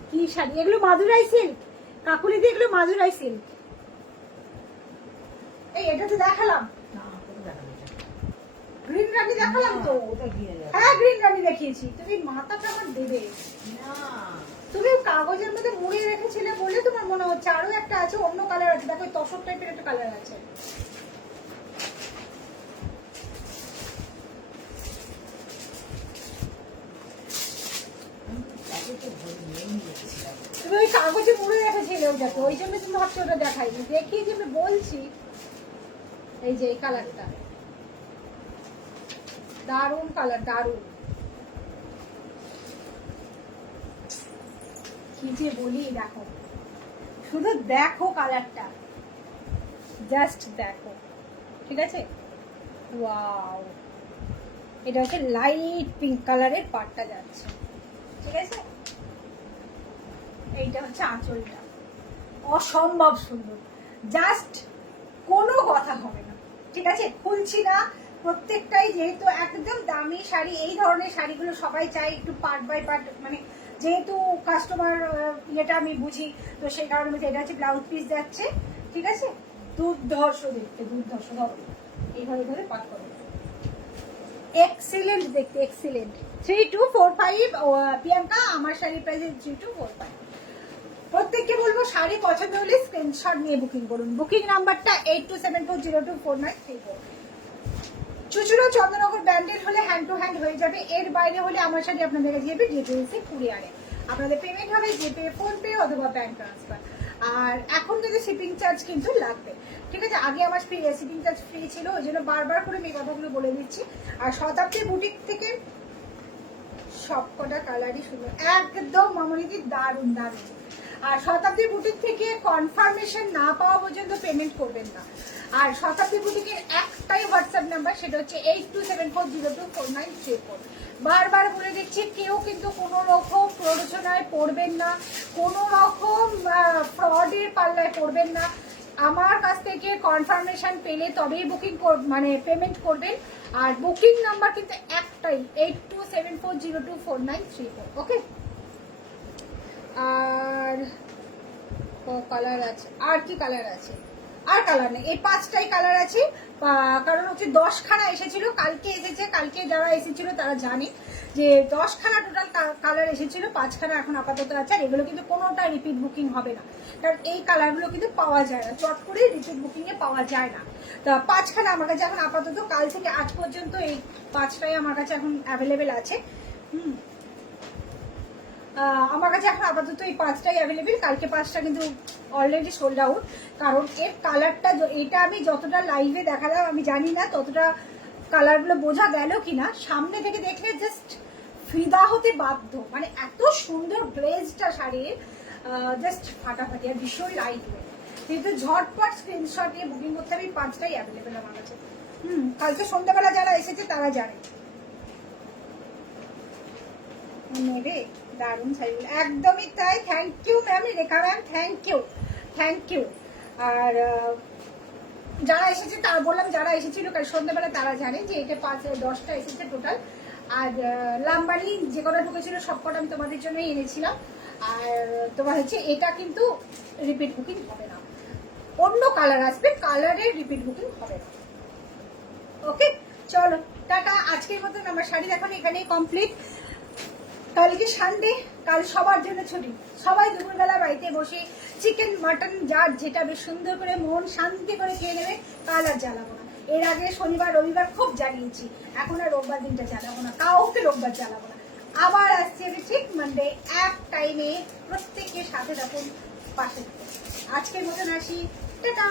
কি শাড়ি এগুলো? মাদুরাই সিল্ক কাকুলি দিয়ে, এগুলো মাদুরাই সিল্ক। এই এটা তো দেখালাম, গ্রিন রানি দেখালাম তো। হ্যাঁ গ্রিন রানি দেখিয়েছি। তুমি মাথাটা আমার দেবে না, তুমি কাগজের মধ্যে মুড়ে রেখেছিলে বলে তোমার মনে হচ্ছে। আরো একটা আছে অন্য কালার আছে, দেখো তসর টাইপের একটা কালার আছে। তুমি ওই কাগজে মুড়ে রেখেছিলে ওটাকে, ওই জন্য তুমি ভাবছো ওটা দেখাইনি। দেখিয়ে যে আমি বলছি। এই যে এই কালারটা দারুণ কালার, দারুণ। কি যে বলি, দেখো শুধু দেখো কালারটা, জাস্ট দেখো। ঠিক আছে, ওয়াও। এটা হচ্ছে লাইট পিঙ্ক কালারের পাটটা যাচ্ছে। ঠিক আছে, এইটা হচ্ছে আঁচলটা, অসম্ভব সুন্দর। জাস্ট কোনো কথা হবে না। ঠিক আছে, খুলছি না। প্রত্যেকটাই যেহেতু একদম দামি শাড়ি, এই ধরনের শাড়িগুলো সবাই চায় একটু পার্ট বাই পার্ট, মানে যেহেতু কাস্টমার ইয়েটা আমি বুঝি, তো সেই কারণে এটা হচ্ছে ব্লাউজ পিস যাচ্ছে। ঠিক আছে, দুর্ধর্ষ দেখতে, দুর্ধর্ষ। ধরো এইভাবে ধরে পাট করো, এক্সিলেন্ট দেখতে, এক্সিলেন্ট। 3 to 4 5 প্রিয়াঙ্কা, আমার শাড়ি প্রাইস 3 to 4 5। প্রত্যেককে বলবো শাড়ি পছন্দ হলে স্ক্রিনশট নিয়ে বুকিং করুন। বুকিং নাম্বারটা 8274024934। চুচুড়া চন্দ্রনগর ব্যান্ডেল হলে হ্যান্ড টু হ্যান্ড হয়ে যাবে। এর বাইরে হলে আমার শাড়ি আপনাদের কাছে যাবে ডিটেলসে কুরিয়ারে। আপনাদের পেমেন্ট হবে জিপে, ফোনপে অথবা ব্যাংক ট্রান্সফার। আর এখন কিন্তু শিপিং চার্জ কিন্তু লাগবে। ঠিক আছে, আগে আমার শিপিং চার্জ ফ্রি ছিল, ওই জন্য বারবার করে আমি কথাগুলো বলে দিচ্ছি। আর শতাব্দী বুটিক থেকে সবকটা কালারই সুন্দর, একদম মামনিদি, দারুণ দারুণ। আর শতাব্দী বুটিক থেকে কনফার্মেশন না পাওয়া পর্যন্ত পেমেন্ট করবেন না। আর শতাব্দী বুটিকের একটাই হোয়াটসঅ্যাপ নাম্বার, সেটা হচ্ছে 8274024934। বারবার বলে দিচ্ছি, কেউ কিন্তু কোনো রকম প্ররোচনায় পড়বেন না, কোনো রকম ফ্রডের পাল্লায় পড়বেন না। আমার কাছ থেকে কনফার্মেশন পেলে তবেই বুকিং মানে পেমেন্ট করবেন। আর বুকিং নাম্বার কিন্তু একটাই, 8274024934। ওকে, আর কালার আছে, আর কি কালার আছে? আর কালার নেই, এই 5টাই কালার আছে। কারণ হচ্ছে 10খানা এসেছিল, কালকে এসেছে। কালকে যারা এসেছিল তারা জানে যে 10খানা টোটাল কালার এসেছিল, 5খানা এখন আপাতত আছে। আর এগুলো কিন্তু কোনোটা রিপিট বুকিং হবে না, কারণ এই কালারগুলো কিন্তু পাওয়া যায় না, চট করে রিপিট বুকিং এ পাওয়া যায় না। তা 5খানা আমার কাছে এখন আপাতত, কাল থেকে আজ পর্যন্ত এই 5টাই আমার কাছে এখন অ্যাভেলেবেল আছে। আমার কাছে এখন আপাতত এই 5টাই অ্যাভেলেবেল। কালকে 5টা কিন্তু অলরেডি সোল্ড আউট। কারণ এর কালারটা, এটা আমি যতটা লাইভে দেখালাম, আমি জানি না ততটা কালারগুলো বোঝা গেল কিনা। সামনে থেকে দেখলে জাস্ট ফিদা হতে বাধ্য, মানে এত সুন্দর গ্লেজটা শাড়ির, জাস্ট ফাটাফাটি। আর ভীষণ লাইট ওয়েট, যেহেতু ঝটপট স্ক্রিনশট নিয়ে বুকিং করতে হবে। 5টাই অ্যাভেলেবেল আমার কাছে। কালকে সন্ধ্যাবেলা যারা এসেছে তারা জানে নেবে। দারুণ শাড়িগুলো, একদমই তাই। Thank you ma'am, Rekha ma'am, thank you, thank you. আর যারা এসেছে তারা বললাম, যারা এসেছিল কাল সন্ধ্যাবেলা তারা জানে যে এটা 10টা এসেছে টোটাল। আর লাম্বারি যে কটা ঢুকেছিল সব কটা আমি তোমাদের জন্যই এনেছিলাম। আর তোমার হচ্ছে এটা কিন্তু রিপিট বুকিং হবে না, অন্য কালার আসবে, কালারের রিপিট বুকিং হবে না। ওকে, চলো টাটা। আজকের মতন আমার শাড়ি দেখানো এখানেই কমপ্লিট। কালকে সানডে, কাল সবার জন্য ছুটি, সবাই দুপুরবেলা বাড়িতে বসে চিকেন মাটন যার যেটা বেশ সুন্দর করে মন শান্তি করে খেয়ে নেবে। কাল আর জ্বালাবো না। এর আগে শনিবার রবিবার খুব জ্বালিয়েছি, এখন আর রোববার দিনটা জ্বালাবো না, কাউকে রোববার জ্বালাবো না। আবার আসছি আমি ঠিক মানডে এক টাইমে। প্রত্যেকের সাথে থাকুন, পাশে থাকুন। আজকের মতন আসি, টাটা।